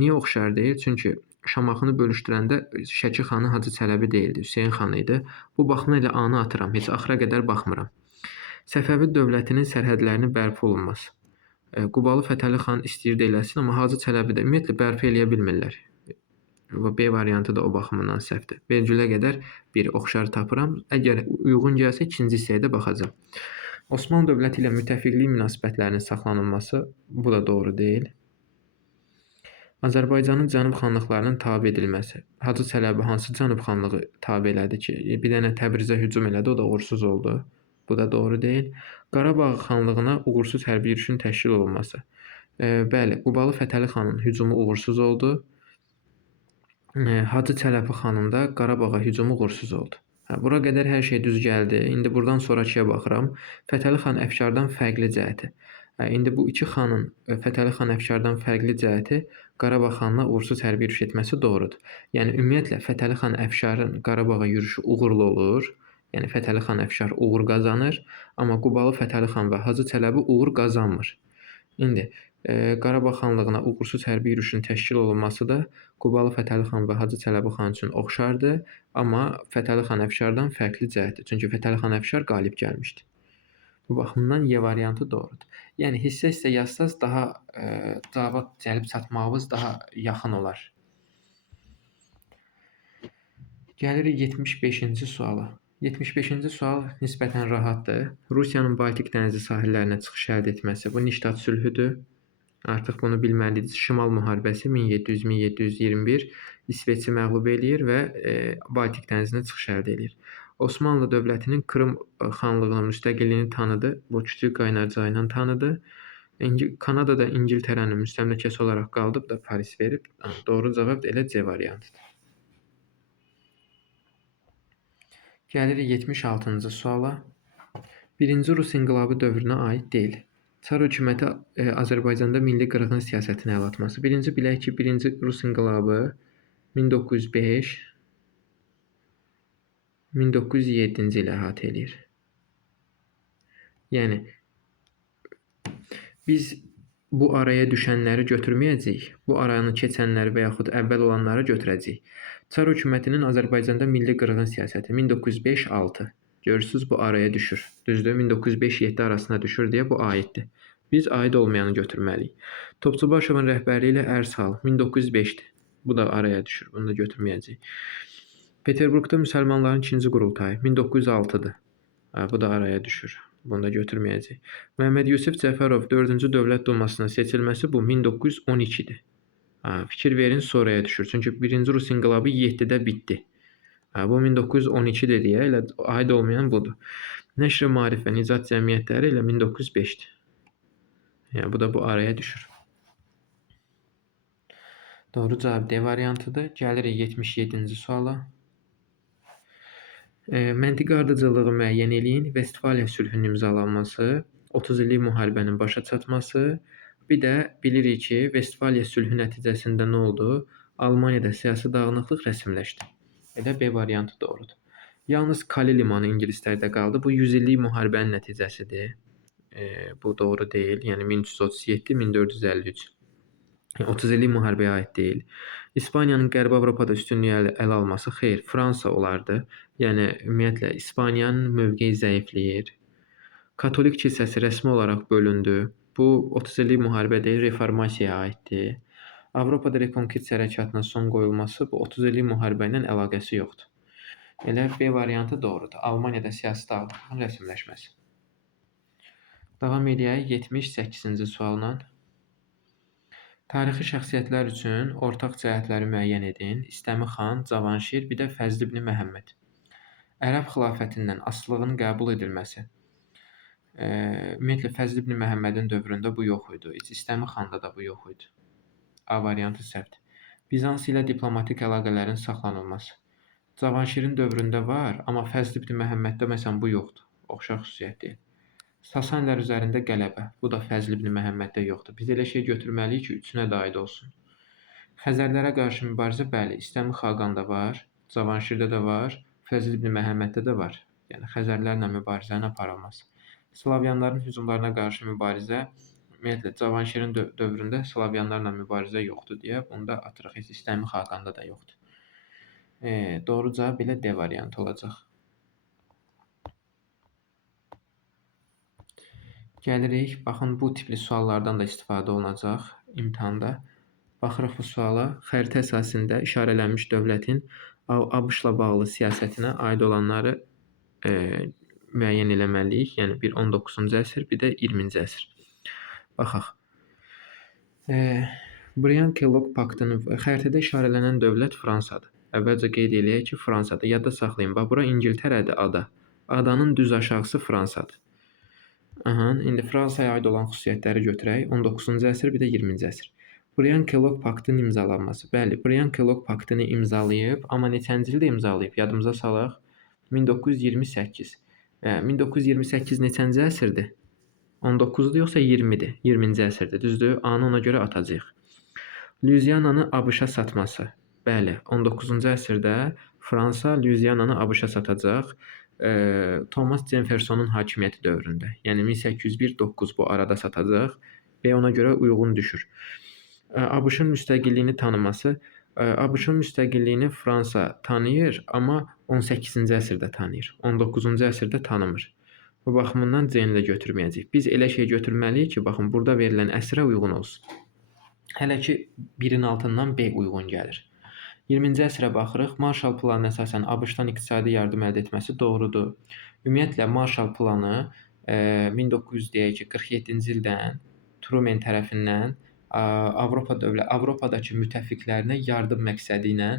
Niyə oxşar deyil? Çünki Şamaxını bölüşdürəndə Şəki xanı Hacı Çələbi deyildi, Hüseyn xan idi. Bu baxımdan elə A-nı atıram, heç axıra qədər baxmıram. Səfəvi dövlətinin sərhədlərinin bərpa olunması. Qubalı Fətəli xan istəyirdi eləsin, amma Hacı Çələbi də ümumiyyətlə bərpa eləyə bilmirlər. B variantı da o baxımdan səhvdir. Vergülə qədər bir oxşar tapıram. Əgər uyğun gəlsə ikinci hissəyə də baxacağam. Osmanlı dövləti ilə müttəfiqlik münasibətlərinin saxlanılması bu da doğru deyil. Azərbaycanın cənub xanlıqlarının tabe edilməsi. Hacı Çələbi hansı cənub xanlığı tabe elədi ki? Bir dənə Təbrizə hücum elədi, o da uğursuz oldu. Bu da doğru deyil. Qarabağ xanlığına uğursuz hərbi yürüşün təşkil olunması. Bəli, Qubalı Fətəli xanın hücumu uğursuz oldu. Hacı Çələbi xanın da Qarabağa hücumu uğursuz oldu. Bura qədər hər şey düz gəldi. İndi buradan sonrakıya baxıram. Fətəli xan Əfşardan fərqli cəhəti. İndi bu iki xanın Fətəli xan Əfşardan fərqli cəhəti Qarabağ xanına uğursuz hərbi yürüş etməsi doğrudur. Yəni ümumiyyətlə Fətəli xan Əfşarın Qarabağa yürüşü uğurlu olur. Yəni Fətəli xan Əfşar uğur qazanır, amma Qubalı Fətəli xan və Hacı Çələbi uğur qazanmır. İndi Qarabağ xanlığına uğursuz hərbi yürüşün təşkil olunması da Qubalı Fətəli xan və Hacı Çələbi xan üçün oxşardır, amma Fətəli xan Əfşardan fərqli cəhətdir. Çünki Fətəli xan Əfşar qalib gəlmişdi. Bu baxımdan Y variantı doğrudur. Yəni hissə-hissə yazsaz daha cavaba gəlib çatmağımız daha yaxın olar. Gəlirik 75-ci suala. 75-ci sual nisbətən rahatdır. Rusiyanın Baltik dənizi sahillərinə çıxış əldə etməsi bu Niştat sülhüdür. Artıq bunu bilməliydiniz. Şimal müharibəsi 1700-1721 İsveçi məğlub eləyir və Baltik dənizinə çıxış əldə eləyir. Osmanlı dövlətinin Krım xanlığının müstəqilliyini tanıdı. Bu Kiçik Qaynar çayı ilə tanıdı. Kanadada İngiltərənin müstəmləkəsi olaraq qaldı. Bu da Paris verib. Doğru cavab elə C variantıdır. Gəlirik 76-cı suala. Birinci Rus inqilabı dövrünə aid deyil. Çar hökuməti Azərbaycanda milli qırğın siyasətini əl atması. Birinci bilək ki, birinci Rus inqilabı 1905-1907-ci ilə əhatə eləyir. Yəni biz bu araya düşənləri götürməyəcəyik. Bu aranı keçənləri və yaxud əvvəl olanları götürəcəyik. Çar hökumətinin Azərbaycanda milli qırğın siyasəti 1905-6. Görürsüz bu araya düşür. Düzdür? 1905-7 arasına düşür deyə bu aiddir. Biz aid olmayanı götürməliyik. Topçubaşovun rəhbərliyi ilə Ərzhal 1905-dir. Bu da araya düşür. Bunu da götürməyəcəyik. Peterburqda müsəlmanların ikinci qurultayı 1906-dır. Bu da araya düşür. Bunu da götürməyəcəyik. Məhəmməd Yusif Cəfərov 4-cü Dövlət Dumasına seçilməsi bu 1912-dir. Fikir verin, sonraya düşür. Çünki 1-ci Rus inqilabı 7-də bitdi. Bu 1912-dir deyə elə aid olmayan budur. Nəşr-i Maarif və Nicat Cəmiyyətləri elə 1905-dir. Yəni bu da bu araya düşür. Doğru cavab D variantıdır. Gəlirik 77-ci suala. Məntiqi ardıcıllığı müəyyən eləyin. Vestfaliya sülhünün imzalanması, 30 illik müharibənin başa çatması. Bir də bilirik ki, Vestfaliya sülhü nəticəsində nə oldu? Almaniyada siyasi dağınıqlıq rəsmiləşdi. Elə B variantı doğrudur. Yalnız Kali limanı ingilislərdə qaldı. Bu 100 illik müharibənin nəticəsidir. Bu doğru deyil. Yəni 1337-1453. 30 illik müharibəyə aid deyil. İspaniyanın Qərbi Avropada üstünlüyü ələ alması xeyr, Fransa olardı. Yəni ümumiyyətlə İspaniyanın mövqeyi zəifləyir. Katolik kilsəsi rəsmi olaraq bölündü. Bu 30 illik müharibə deyil, reformasiyaya aiddir. Avropada rekonkist hərəkatına son qoyulması bu 30 illik müharibə ilə əlaqəsi yoxdur. Elə B variantı doğrudur. Almaniyada siyasi dağınıqlığın rəsmiləşməsi. Davam edək 78-ci sualla. Tarixi şəxsiyyətlər üçün ortaq cəhətləri müəyyən edin. İstəmi xan, Cavanşir, bir də Fəzl ibn Məhəmməd. Ərəb xilafətindən asılılığın qəbul edilməsi. Ümumiyyətlə Fəzl ibn Məhəmmədin dövründə bu yox idi. İstəmi xanda da bu yox idi. A variantı səhvdir. Bizans ilə diplomatik əlaqələrin saxlanılması. Cavanşirin dövründə var, amma Fəzl ibn Məhəmməddə məsələn bu yoxdur. Oxşar xüsusiyyət deyil. Sasanilər üzərində qələbə. Bu da Fəzl ibn Məhəmməddə yoxdur. Biz elə şey götürməliyik ki, üçünə də aid olsun. Xəzərlərə qarşı mübarizə bəli, İstəmi xaqanda var, Cavanşirdə də var, Fəzl ibn Məhəmməddə də var. Yəni Xəzərlərlə mübarizənin aparılması. Slavyanların hücumlarına qarşı mübarizə, ümumiyyətlə Cavanşirin dövründə Slavyanlarla mübarizə yoxdur deyə bunu da atırıq. Heç İstəmi xaqanda da yoxdur. Doğru cavab belə D variantı olacaq. Gəlirik, baxın bu tipli suallardan da istifadə olunacaq imtahanda. Baxırıq bu suala. Xəritə əsasında işarələnmiş dövlətin ABŞ-la bağlı siyasətinə aid olanları müəyyən eləməliyik. Yəni bir 19-cu əsr, bir də 20-ci əsr. Baxaq. Briand-Kellogg paktının xəritədə işarələnən dövlət Fransadır. Əvvəlcə qeyd eləyək ki, Fransadır. Yadda saxlayın. Bax, bura İngiltərədir, ada. Adanın düz aşağısı Fransadır. İndi Fransaya aid olan xüsusiyyətləri götürək. 19-cu əsr, bir də 20-ci əsr. Briand-Kellogg paktının imzalanması. Bəli, Briand-Kellogg paktını imzalayıb, amma neçənci ildə imzalayıb? Yadımıza salaq. 1928. 1928 neçənci əsrdir? 19-dur yoxsa 20-dir? 20-ci əsrdir, düzdür? A-nı ona görə atacağıq. Luiziananı ABŞ-a satması. Bəli, 19-cu əsrdə Fransa Luiziananı ABŞ-a satacaq. Thomas Jeffersonun hakimiyyəti dövründə. Yəni 1801-9 bu arada satacaq və ona görə uyğun düşür. ABŞ-ın müstəqilliyini tanıması. ABŞ-ın müstəqilliyini Fransa tanıyır, amma 18-ci əsrdə tanıyır. 19-cu əsrdə tanımır. Bu baxımından C-ni də götürməyəcəyik. Biz elə şey götürməliyik ki, baxın, burada verilən əsrə uyğun olsun. Hələ ki, birin altından B uyğun gəlir. 20-ci əsrə baxırıq. Marshall planına əsasən ABŞ-dan iqtisadi yardım əldə etməsi doğrudur. Ümumiyyətlə Marshall planı 1947-ci ildən Truman tərəfindən Avropadakı müttəfiqlərinə yardım məqsədi ilə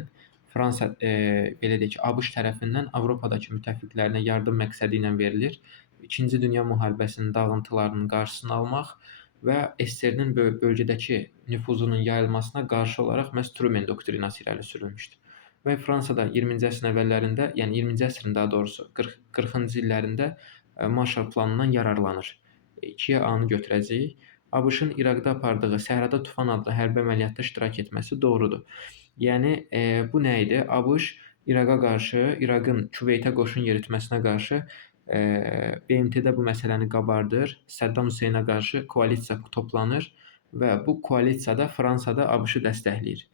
Fransa belə deyək ki, ABŞ tərəfindən Avropadakı müttəfiqlərinə yardım məqsədi ilə verilir. İkinci Dünya müharibəsinin dağıntılarının qarşısını almaq və SSR-nin bölgədəki nüfuzunun yayılmasına qarşı olaraq məhz Truman doktrinası irəli sürülmüşdü. Və Fransada 20-ci əsrin əvvəllərində, yəni 20-ci əsrin daha doğrusu 40-cı illərində Marshall planından yararlanır. 2-yə A-nı götürəcəyik. ABŞ-ın İraqda apardığı Səhrada Tufan adlı hərbi əməliyyatda iştirak etməsi doğrudur. Yəni bu nə idi? ABŞ İraqa qarşı, İraqın Küveytə qoşun yeritməsinə qarşı BMT-də bu məsələni qabardır. Səddam Hüseynə qarşı koalisiya toplanır və bu koalisiyada Fransada ABŞ-ı dəstəkləyir.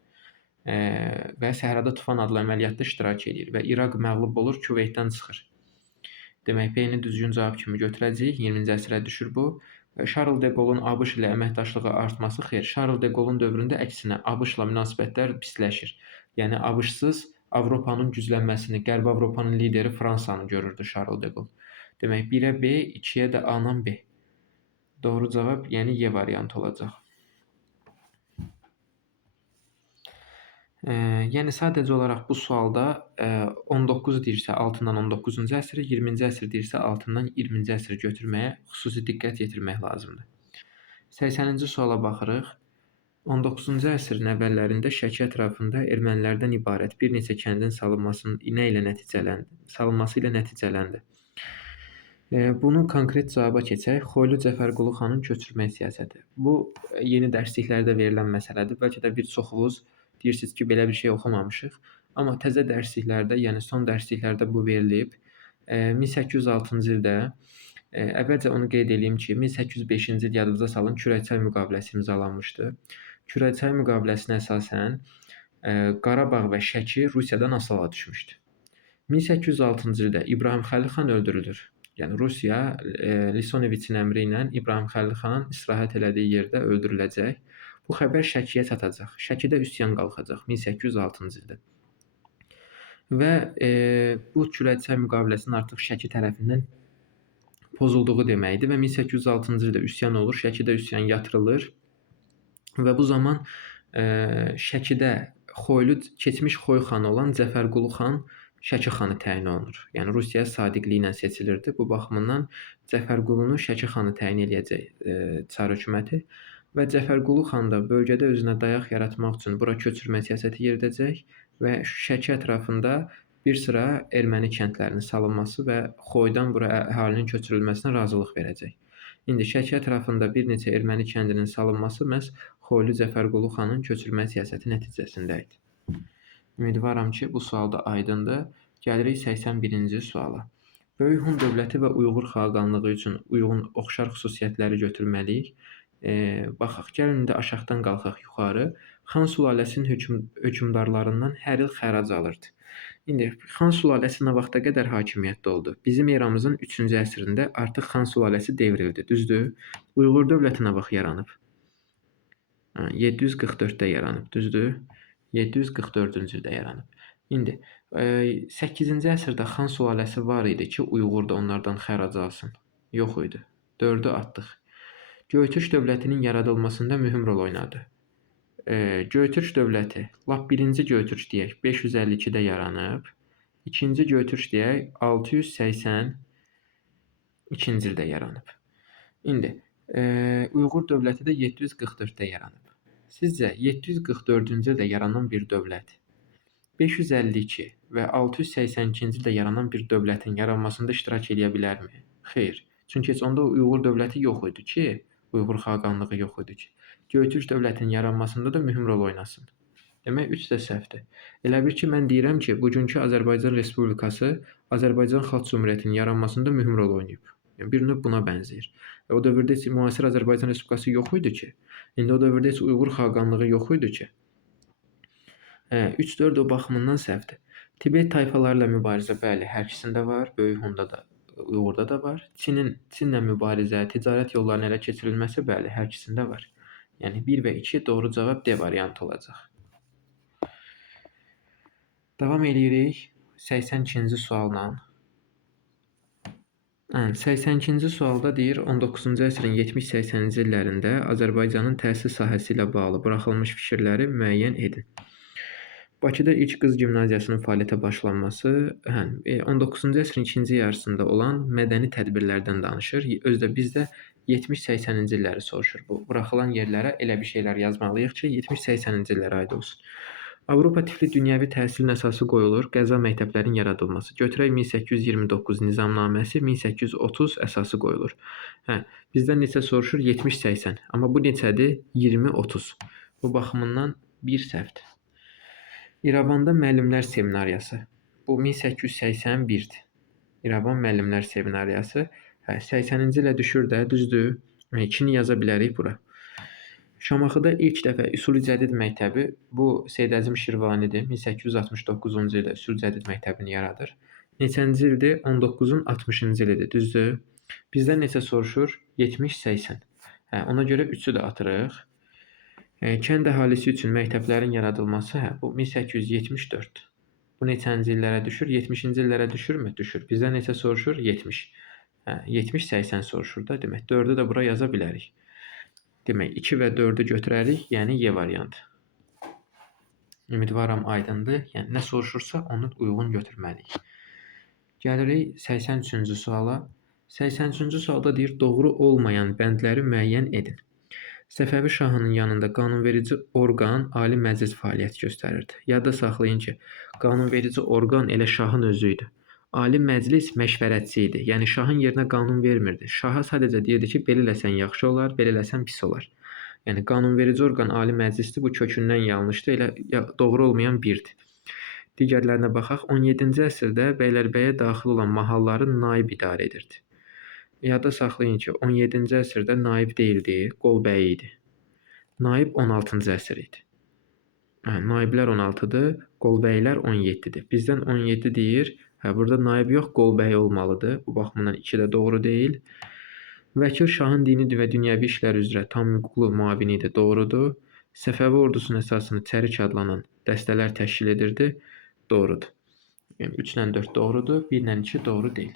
Və Səhrada Tufan adlı əməliyyatda iştirak edir və İraq məğlub olur, Küveytdən çıxır. Demək, B-ni düzgün cavab kimi götürəcəyik. 20-ci əsrə düşür bu. Charles de Gaulle'un ABŞ ilə əməkdaşlığı artması xeyr. Charles de Gaulle'un dövründə əksinə ABŞ-la münasibətlər pisləşir. Yəni ABŞ-sız Avropanın güclənməsini, Qərbi Avropanın lideri Fransanı görürdü Charles de Gaulle. Demək, 1-ə B, 2-yə də A-dan B. Doğru cavab, yəni Y variantı olacaq. Yəni sadəcə olaraq bu sualda 19 deyirsə altından 19-cu əsr, 20-ci əsr deyirsə altından 20-ci əsr götürməyə xüsusi diqqət yetirmək lazımdır. 80-ci suala baxırıq. 19-cu əsrin əvvəllərində Şəki ətrafında ermənilərdən ibarət bir neçə kəndin salınması ilə nəticələndi. Bunu konkret cavaba keçək. Xoylu Cəfərqulu xanın köçürmə siyasəti. Bu yeni dərsliklərdə verilən məsələdir. Bəlkə də bir çoxunuz deyirsiniz ki, belə bir şey oxumamışıq. Amma təzə dərsliklərdə, yəni son dərsliklərdə bu verilib. 1806-cı ildə əvvəlcə onu qeyd edeyim ki, 1805-ci il yadınıza salın, Kürəkçay müqaviləsi imzalanmışdı. Kürəkçay müqaviləsinə əsasən Qarabağ və Şəki Rusiyadan asılığa düşmüşdü. 1806-cı ildə İbrahim Xəlil xan öldürülür. Yəni Rusiya Lisonoviçin əmri ilə İbrahim Xəlil xan istirahət elədiyi yerdə öldürüləcək. Bu xəbər Şəkiyə çatacaq. Şəkidə üsyan qalxacaq 1806-cı ildə. Və bu Kürəkçay müqaviləsinin artıq Şəki tərəfindən pozulduğu deməkdir və 1806-cı ildə üsyan olur. Şəkidə üsyan yatırılır və bu zaman Şəkidə keçmiş Xoy xanı olan Cəfərqulu xan Şəki xanı təyin olunur. Yəni Rusiyaya sadiqliyi ilə seçilirdi. Bu baxımdan Cəfərqulunu Şəki xanı təyin eləyəcək Çar hökuməti və Cəfərqulu xan da bölgədə özünə dayaq yaratmaq üçün bura köçürmə siyasəti yeridəcək və Şəki ətrafında bir sıra erməni kəndlərinin salınması və Xoydan bura əhalinin köçürülməsinə razılıq verəcək. İndi Şəki ətrafında bir neçə erməni kəndinin salınması məhz Xoylu Cəfərqulu xanın köçürmə siyasəti nəticəsində idi. Ümidvaram ki, bu sual da aydındır. Gəlirik 81-ci suala. Böyük Hun dövləti və Uyğur xaqanlığı üçün uyğun oxşar xüsusiyyətləri götürməliyik. Baxaq, gəlin indi aşağıdan qalxaq yuxarı. Xan sülaləsinin hökmdarlarından hər il xərac alırdı. İndi Xan sülaləsi nə vaxta qədər hakimiyyətdə oldu? Bizim eramızın 3-cü əsrində artıq Xan sülaləsi devrildi, düzdür? Uyğur dövləti nə vaxt yaranıb? 744-də yaranıb, düzdür? 744-cü ildə yaranıb. İndi 8-ci əsrdə Xan sülaləsi var idi ki, Uyğur da onlardan xərac alsın. Yox idi. 4-ü atdıq. Göytürk dövlətinin yaradılmasında mühüm rol oynadı. Göytürk dövləti, lap birinci Göytürk deyək, 552-də yaranıb. İkinci Göytürk deyək, 682-ci ildə yaranıb. İndi Uyğur dövləti də 744-də yaranıb. Sizcə 744-cü ildə yaranan bir dövlət 552 və 682-ci ildə yaranan bir dövlətin yaranmasında iştirak edə bilərmi? Xeyr. Çünki heç onda Uyğur dövləti yox idi ki, Uyğur xaqanlığı yox idi ki. Göytürk dövlətinin yaranmasında da mühüm rol oynasın. Demək, 3 də səhvdir. Elə bil ki, mən deyirəm ki, bugünkü Azərbaycan Respublikası Azərbaycan Xalq Cümhuriyyətinin yaranmasında mühüm rol oynayıb. Yəni, bir növ buna bənzəyir. O dövrdə heç müasir Azərbaycan Respublikası yox idi ki. İndi o dövrdə heç Uyğur xaqanlığı yox idi ki. 3-4 o baxımından səhvdir. Tibet tayfaları ilə mübarizə, bəli, hər ikisində var. Böyük Hunda da, Uyğurda da var. Çinlə mübarizə, ticarət yollarının ələ keçirilməsi, bəli, hər ikisində var. Yəni 1 və 2 doğru cavab D variantı olacaq. Davam edirik 82-ci sualla. 82-ci sualda deyir, 19-cu əsrin 70-80-ci illərində Azərbaycanın təhsil sahəsi ilə bağlı buraxılmış fikirləri müəyyən edin. Bakıda ilk qız gimnaziyasının fəaliyyətə başlanması, 19-cu əsrin ikinci yarısında olan mədəni tədbirlərdən danışır. Özü də bizdə 70-80-ci illəri soruşur. Bu buraxılan yerlərə elə bir şeylər yazmalıyıq ki, 70-80-ci illərə aid olsun. Avropa tipli dünyəvi təhsilin əsası qoyulur, qəza məktəblərin yaradılması. Götürək 1829 nizamnaməsi, 1830 əsası qoyulur. Bizdən neçə soruşur? 70-80. Amma bu neçədir? 20-30. Bu baxımından bir səhvdir. İrəvanda müəllimlər seminariyası. Bu 1881-dir. İrəvan müəllimlər seminariyası. 80-ci ilə düşür də, düzdür? 2-ni yaza bilərik bura. Şamaxıda ilk dəfə Üsul-i Cədid məktəbi, bu Seyid Əzim Şirvanidir. 1869-cu ildə Üsul-i Cədid məktəbini yaradır. Neçənci ildir? 19-un 60-cı ilidir, düzdür? Bizdən neçə soruşur? 70-80. Ona görə 3-ü də atırıq. Kənd əhalisi üçün məktəblərin yaradılması, bu 1874. Bu neçənci illərə düşür? 70-ci illərə düşürmü? Düşür. Bizdən neçə soruşur? 70. 70-80 soruşur da, demək 4-ü də bura yaza bilərik. Demək 2 və 4-ü götürərik, yəni Y variantı. Ümidvaram aydındır. Yəni nə soruşursa onu uyğun götürməliyik. Gəlirik 83-cü suala. 83-cü sualda deyir, doğru olmayan bəndləri müəyyən edin. Səfəvi şahının yanında qanunverici orqan Ali Məclis fəaliyyət göstərirdi. Yadda saxlayın ki, qanunverici orqan elə şahın özü idi. Ali Məclis məşvərətçi idi. Yəni şahın yerinə qanun vermirdi. Şaha sadəcə deyirdi ki, belə eləsən yaxşı olar, belə eləsən pis olar. Yəni qanunverici orqan Ali Məclisdir. Bu kökündən yanlışdır. Elə doğru olmayan birdir. Digərlərinə baxaq. 17-ci əsrdə Bəylərbəyə daxil olan mahalları naib idarə edirdi. Yadda saxlayın ki, 17-ci əsrdə naib deyildi, qolbəyi idi. Naib 16-cı əsr idi. Naiblər 16-dır, qolbəylər 17-dir. Bizdən 17 deyir. Burada naib yox, qolbəy olmalıdır. Bu baxımdan 2 də doğru deyil. Vəkil şahın dini və dünyəvi işlər üzrə tam hüquqlu müavini idi, doğrudur. Səfəvi ordusunun əsasını çərik adlanan dəstələr təşkil edirdi, doğrudur. Yəni 3 ilə 4 doğrudur, 1 ilə 2 doğru deyil.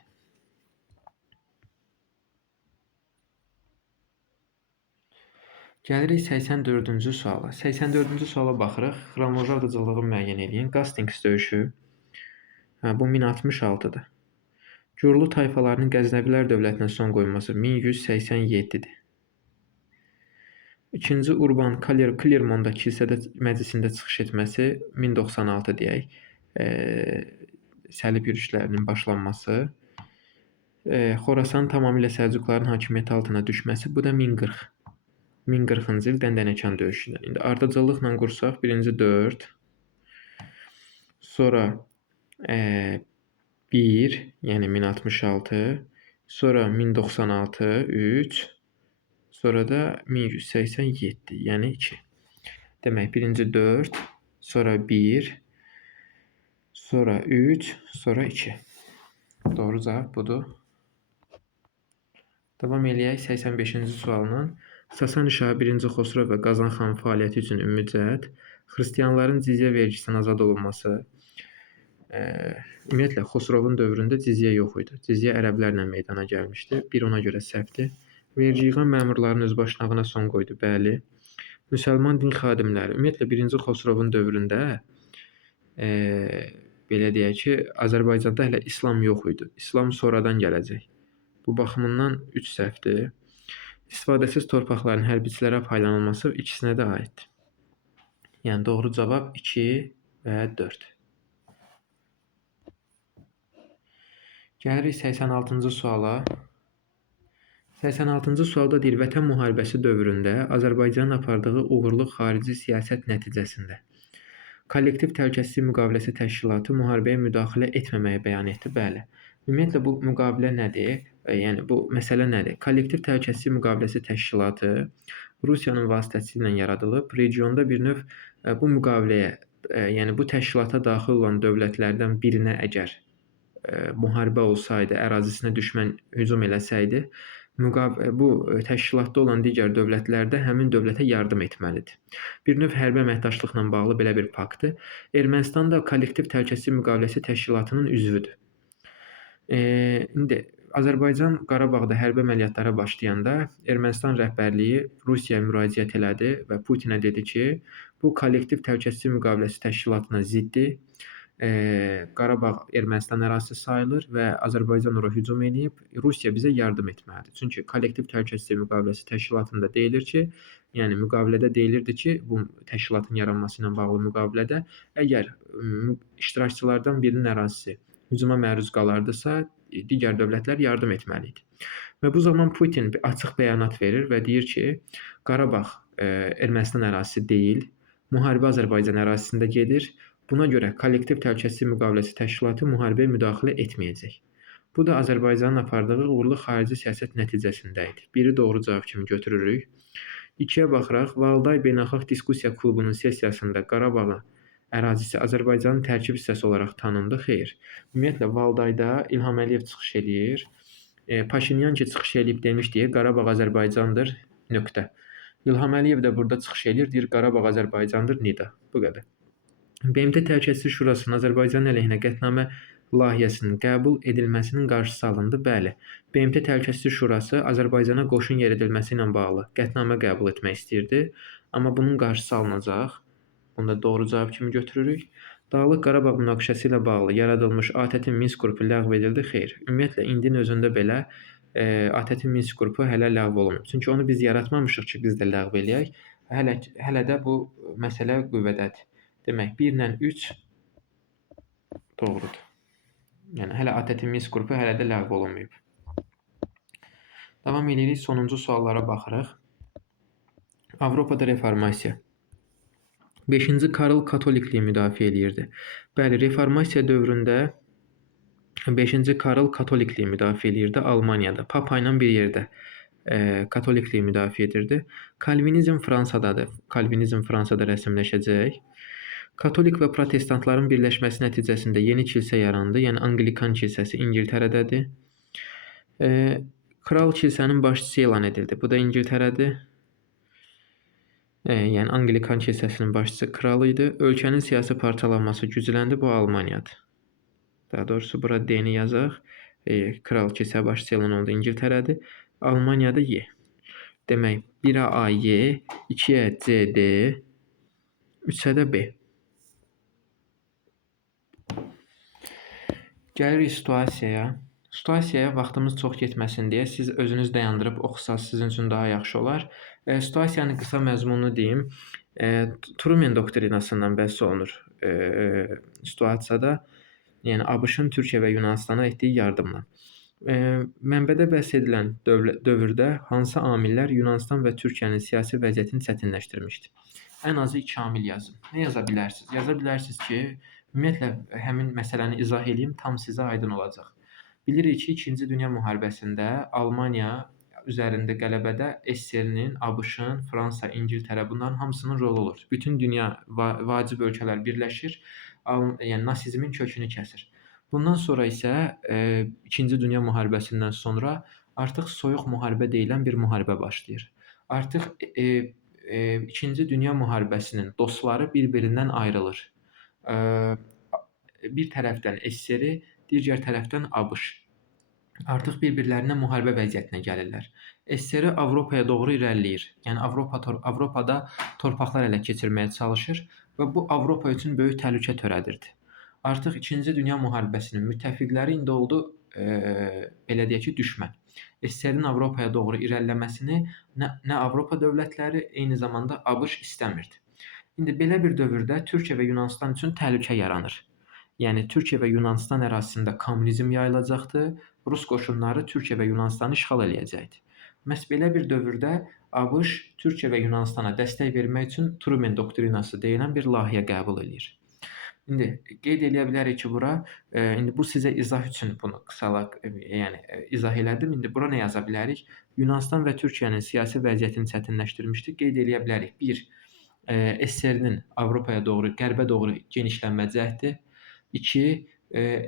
Gəlirik 84-cü suala. 84-cü suala baxırıq. Xronoloji ardıcıllığı müəyyən edin. Qastings döyüşü. Bu 1066-dır. Gürlü tayfalarının Qəznəvilər dövlətinə son qoyması 1187-dir. İkinci Urban Clermonda kilsədə məclisində çıxış etməsi 1096 deyək. Səlib yürüşlərinin başlanması. Xorasan tamamilə Səlcuqların hakimiyyəti altına düşməsi, bu da 1040. 1040-cı il Dəndənəkan döyüşüdür. İndi ardıcıllıqla qursaq, birinci 4, sonra 1, yəni 1066, sonra 1096, 3, sonra da 1187, yəni 2. Demək, birinci 4, sonra 1, sonra 3, sonra 2. Doğru cavab budur. Davam eləyək 85-ci sualla. Sasani şahı 1-ci Xosrov və Qazan xanın fəaliyyəti üçün ümumi cəhət, xristianların cizyə vergisindən azad olunması. Ümumiyyətlə, Xosrovun dövründə cizyə yox idi. Cizyə ərəblərlə meydana gəlmişdi. Bir ona görə səhvdir. Vergi yığan məmurların özbaşınalığına son qoydu, bəli. Müsəlman din xadimləri. Ümumiyyətlə, 1-ci Xosrovun dövründə belə deyək ki, Azərbaycanda hələ İslam yox idi. İslam sonradan gələcək. Bu baxımından 3 səhvdir. İstifadəsiz torpaqların hərbiçilərə paylanılması ikisinə də aiddir. Yəni doğru cavab 2 və 4. Gəlirik 86-cı suala. 86-cı sualda deyir, Vətən müharibəsi dövründə Azərbaycanın apardığı uğurlu xarici siyasət nəticəsində kollektiv təhlükəsizlik müqaviləsi təşkilatı müharibəyə müdaxilə etməməyi bəyan etdi. Bəli. Ümumiyyətlə bu müqavilə nədir? Yəni bu məsələ nədir? Kollektiv təhlükəsizlik müqaviləsi təşkilatı Rusiyanın vasitəsilə yaradılıb. Regionda bir növ bu müqaviləyə, yəni bu təşkilata daxil olan dövlətlərdən birinə əgər müharibə olsaydı, ərazisinə düşmən hücum eləsəydi, bu təşkilatda olan digər dövlətlər də həmin dövlətə yardım etməlidir. Bir növ hərbi əməkdaşlıqla bağlı belə bir paktdır. Ermənistan da Kollektiv Təhlükəsizlik Müqaviləsi Təşkilatının üzvüdür. İndi Azərbaycan Qarabağda hərbi əməliyyatlara başlayanda Ermənistan rəhbərliyi Rusiyaya müraciət elədi və Putinə dedi ki, bu Kollektiv Təhlükəsizlik Müqaviləsi Təşkilatına ziddir. Qarabağ Ermənistan ərazisi sayılır və Azərbaycan ora hücum edib, Rusiya bizə yardım etməlidir. Çünki Kollektiv Təhlükəsizlik Müqaviləsi Təşkilatında deyilir ki, yəni müqavilədə deyilirdi ki, bu təşkilatın yaranması ilə bağlı müqavilədə əgər iştirakçılardan birinin ərazisi hücuma məruz qalardısa, digər dövlətlər yardım etməli idi. Və bu zaman Putin açıq bəyanat verir və deyir ki, Qarabağ Ermənistan ərazisi deyil, müharibə Azərbaycan ərazisində gedir. Buna görə Kollektiv Təhlükəsizlik Müqaviləsi Təşkilatı müharibəyə müdaxilə etməyəcək. Bu da Azərbaycanın apardığı uğurlu xarici siyasət nəticəsində idi. Biri doğru cavab kimi götürürük. 2-yə baxıraq, Valday Beynəlxalq Diskussiya Klubunun sessiyasında Qarabağ ərazisi Azərbaycanın tərkib hissəsi olaraq tanındı. Xeyr. Ümumiyyətlə, Valdayda İlham Əliyev çıxış eləyir. Paşinyan ki, çıxış eləyib demişdi, Qarabağ Azərbaycandır, nöqtə. İlham Əliyev də burada çıxış eləyir, deyir Qarabağ Azərbaycandır, nida. Bu qədər. BMT Təhlükəsizlik Şurasının Azərbaycan əleyhinə qətnamə layihəsinin qəbul edilməsinin qarşısı alındı. Bəli, BMT Təhlükəsizlik Şurası Azərbaycana qoşun yeridilməsi ilə bağlı qətnamə qəbul etmək istəyirdi, amma bunun qarşısı alınacaq. Bunu da doğru cavab kimi götürürük. Dağlıq Qarabağ münaqişəsi ilə bağlı yaradılmış ATƏT-in Minsk qrupu ləğv edildi. Xeyr, ümumiyyətlə indinin özündə belə ATƏT-in Minsk qrupu hələ ləğv olunmayıb. Çünki onu biz yaratmamışıq ki, biz də ləğv eləyək. Hələ də bu məsələ qüvvədədir. Demək, 1 ilə 3 doğrudur. Yəni, hələ ATƏT-in Minsk qrupu hələ də ləğv olunmayıb. Davam edirik, sonuncu suallara baxırıq. Avropada reformasiya. 5-ci Karl katolikliyi müdafiə edirdi. Bəli, reformasiya dövründə 5-ci Karl katolikliyi müdafiə edirdi Almaniyada. Papa ilə bir yerdə katolikliyi müdafiə edirdi. Kalvinizm Fransadadır. Kalvinizm Fransada rəsmiləşəcək. Katolik və protestantların birləşməsi nəticəsində yeni kilsə yarandı. Yəni Anglikan kilsəsi İngiltərədədir. Kral kilsənin başçısı elan edildi. Bu da İngiltərədir. Yəni Anglikan kilsəsinin başçısı kral idi. Ölkənin siyasi parçalanması gücləndi. Bu Almaniyadır. Daha doğrusu bura D-ni yazaq. Kral kilsə başçısı elan oldu İngiltərədir. Almaniyada Y. Demək 1-ə A, Y, 2-yə C, D, 3-ə də B. Gəlirik situasiyaya. Situasiyaya vaxtımız çox getməsin deyə siz özünüz dayandırıb oxusaz sizin üçün daha yaxşı olar. Situasiyanın qısa məzmununu deyim. Truman doktrinasından bəhs olunur situasiyada. Yəni ABŞ-ın Türkiyə və Yunanıstana etdiyi yardımla. Mənbədə bəhs edilən dövrdə hansı amillər Yunanıstan və Türkiyənin siyasi vəziyyətini çətinləşdirmişdi? Ən azı 2 amil yazın. Nə yaza bilərsiniz? Yaza bilərsiniz ki, ümumiyyətlə həmin məsələni izah edeyim, tam sizə aydın olacaq. Bilirik ki, 2-ci Dünya müharibəsində Almaniya üzərində qələbədə SSR-nin, ABŞ-ın, Fransa, İngiltərə bunların hamısının rolu olur. Bütün dünya vacib ölkələr birləşir, yəni nasizmin kökünü kəsir. Bundan sonra isə 2-ci Dünya müharibəsindən sonra artıq soyuq müharibə deyilən bir müharibə başlayır. Artıq 2-ci Dünya müharibəsinin dostları bir-birindən ayrılır. Bir tərəfdən SSR, digər tərəfdən ABŞ. Artıq bir-birlərinə müharibə vəziyyətinə gəlirlər. SSR Avropaya doğru irəliləyir. Yəni Avropada torpaqlar ələ keçirməyə çalışır və bu Avropa üçün böyük təhlükə törədirdi. Artıq 2-ci Dünya müharibəsinin müttəfiqləri indi oldu, belə deyək ki, düşmən. SSR-in Avropaya doğru irəliləməsini nə Avropa dövlətləri, eyni zamanda ABŞ istəmirdi. İndi belə bir dövrdə Türkiyə və Yunanıstan üçün təhlükə yaranır. Yəni Türkiyə və Yunanıstan ərazisində kommunizm yayılacaqdı, Rus qoşunları Türkiyə və Yunanıstanı işğal eləyəcəkdi. Məhz belə bir dövrdə ABŞ Türkiyə və Yunanıstana dəstək vermək üçün Truman doktrinası deyilən bir layihə qəbul eləyir. İndi qeyd eləyə bilərik ki, bura, indi bu sizə izah üçün bunu qısalaq, yəni izah elədim. İndi bura nə yaza bilərik? Yunanıstan və Türkiyənin siyasi vəziyyətini çətinləşdirmişdi. Qeyd eləyə bilərik. 1. SSR-nin Avropaya doğru, qərbə doğru genişlənmə cəhdi. 2.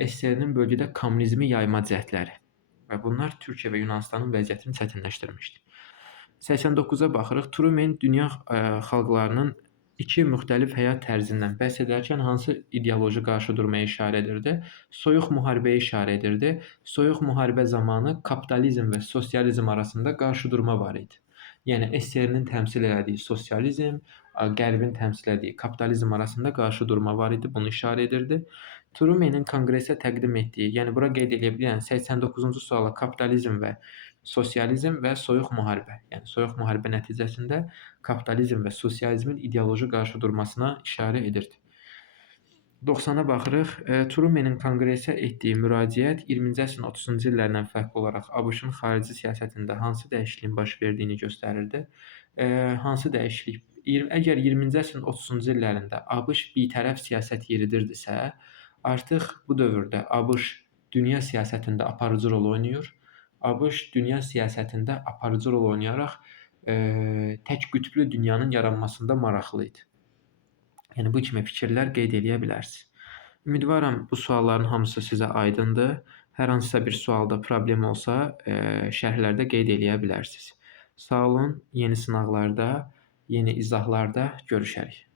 SSR-nin bölgədə kommunizmi yayma cəhdləri. və bunlar Türkiyə və Yunanıstanın vəziyyətini çətinləşdirmişdi. 89-a baxırıq. Truman dünya xalqlarının iki müxtəlif həyat tərzindən bəhs edərkən hansı ideoloji qarşıdurmaya işarə edirdi? Soyuq müharibəyə işarə edirdi. Soyuq müharibə zamanı kapitalizm və sosializm arasında qarşıdurma var idi. Yəni SSR-nin təmsil elədiyi sosializm, Qərbin təmsil etdiyi kapitalizm arasında qarşıdurma var idi. Bunu işarə edirdi. Truman'ın konqresə təqdim etdiyi, yəni bura qeyd edə bilirəm, 89-cu suala kapitalizm və sosializm və soyuq müharibə. Yəni soyuq müharibə nəticəsində kapitalizm və sosializmin ideoloji qarşıdurmasına işarə edirdi. 90-a baxırıq. Truman'ın konqresə etdiyi müraciət 20-ci əsrin 30-cu illərindən fərqli olaraq ABŞ-ın xarici siyasətində hansı dəyişikliyin baş verdiyini göstərirdi. Hansı dəyişiklik? Əgər 20-ci əsrin 30-cu illərində ABŞ bitərəf siyasət yeridirdisə, artıq bu dövrdə ABŞ dünya siyasətində aparıcı rol oynayır. ABŞ dünya siyasətində aparıcı rol oynayaraq tək qütblü dünyanın yaranmasında maraqlı idi. Yəni bu kimi fikirlər qeyd eləyə bilərsiniz. Ümidvaram bu sualların hamısı sizə aydındır. Hər hansısa bir sualda problem olsa, şərhlərdə qeyd eləyə bilərsiniz. Sağ olun, yeni sınaqlarda, yeni izahlarda görüşərik.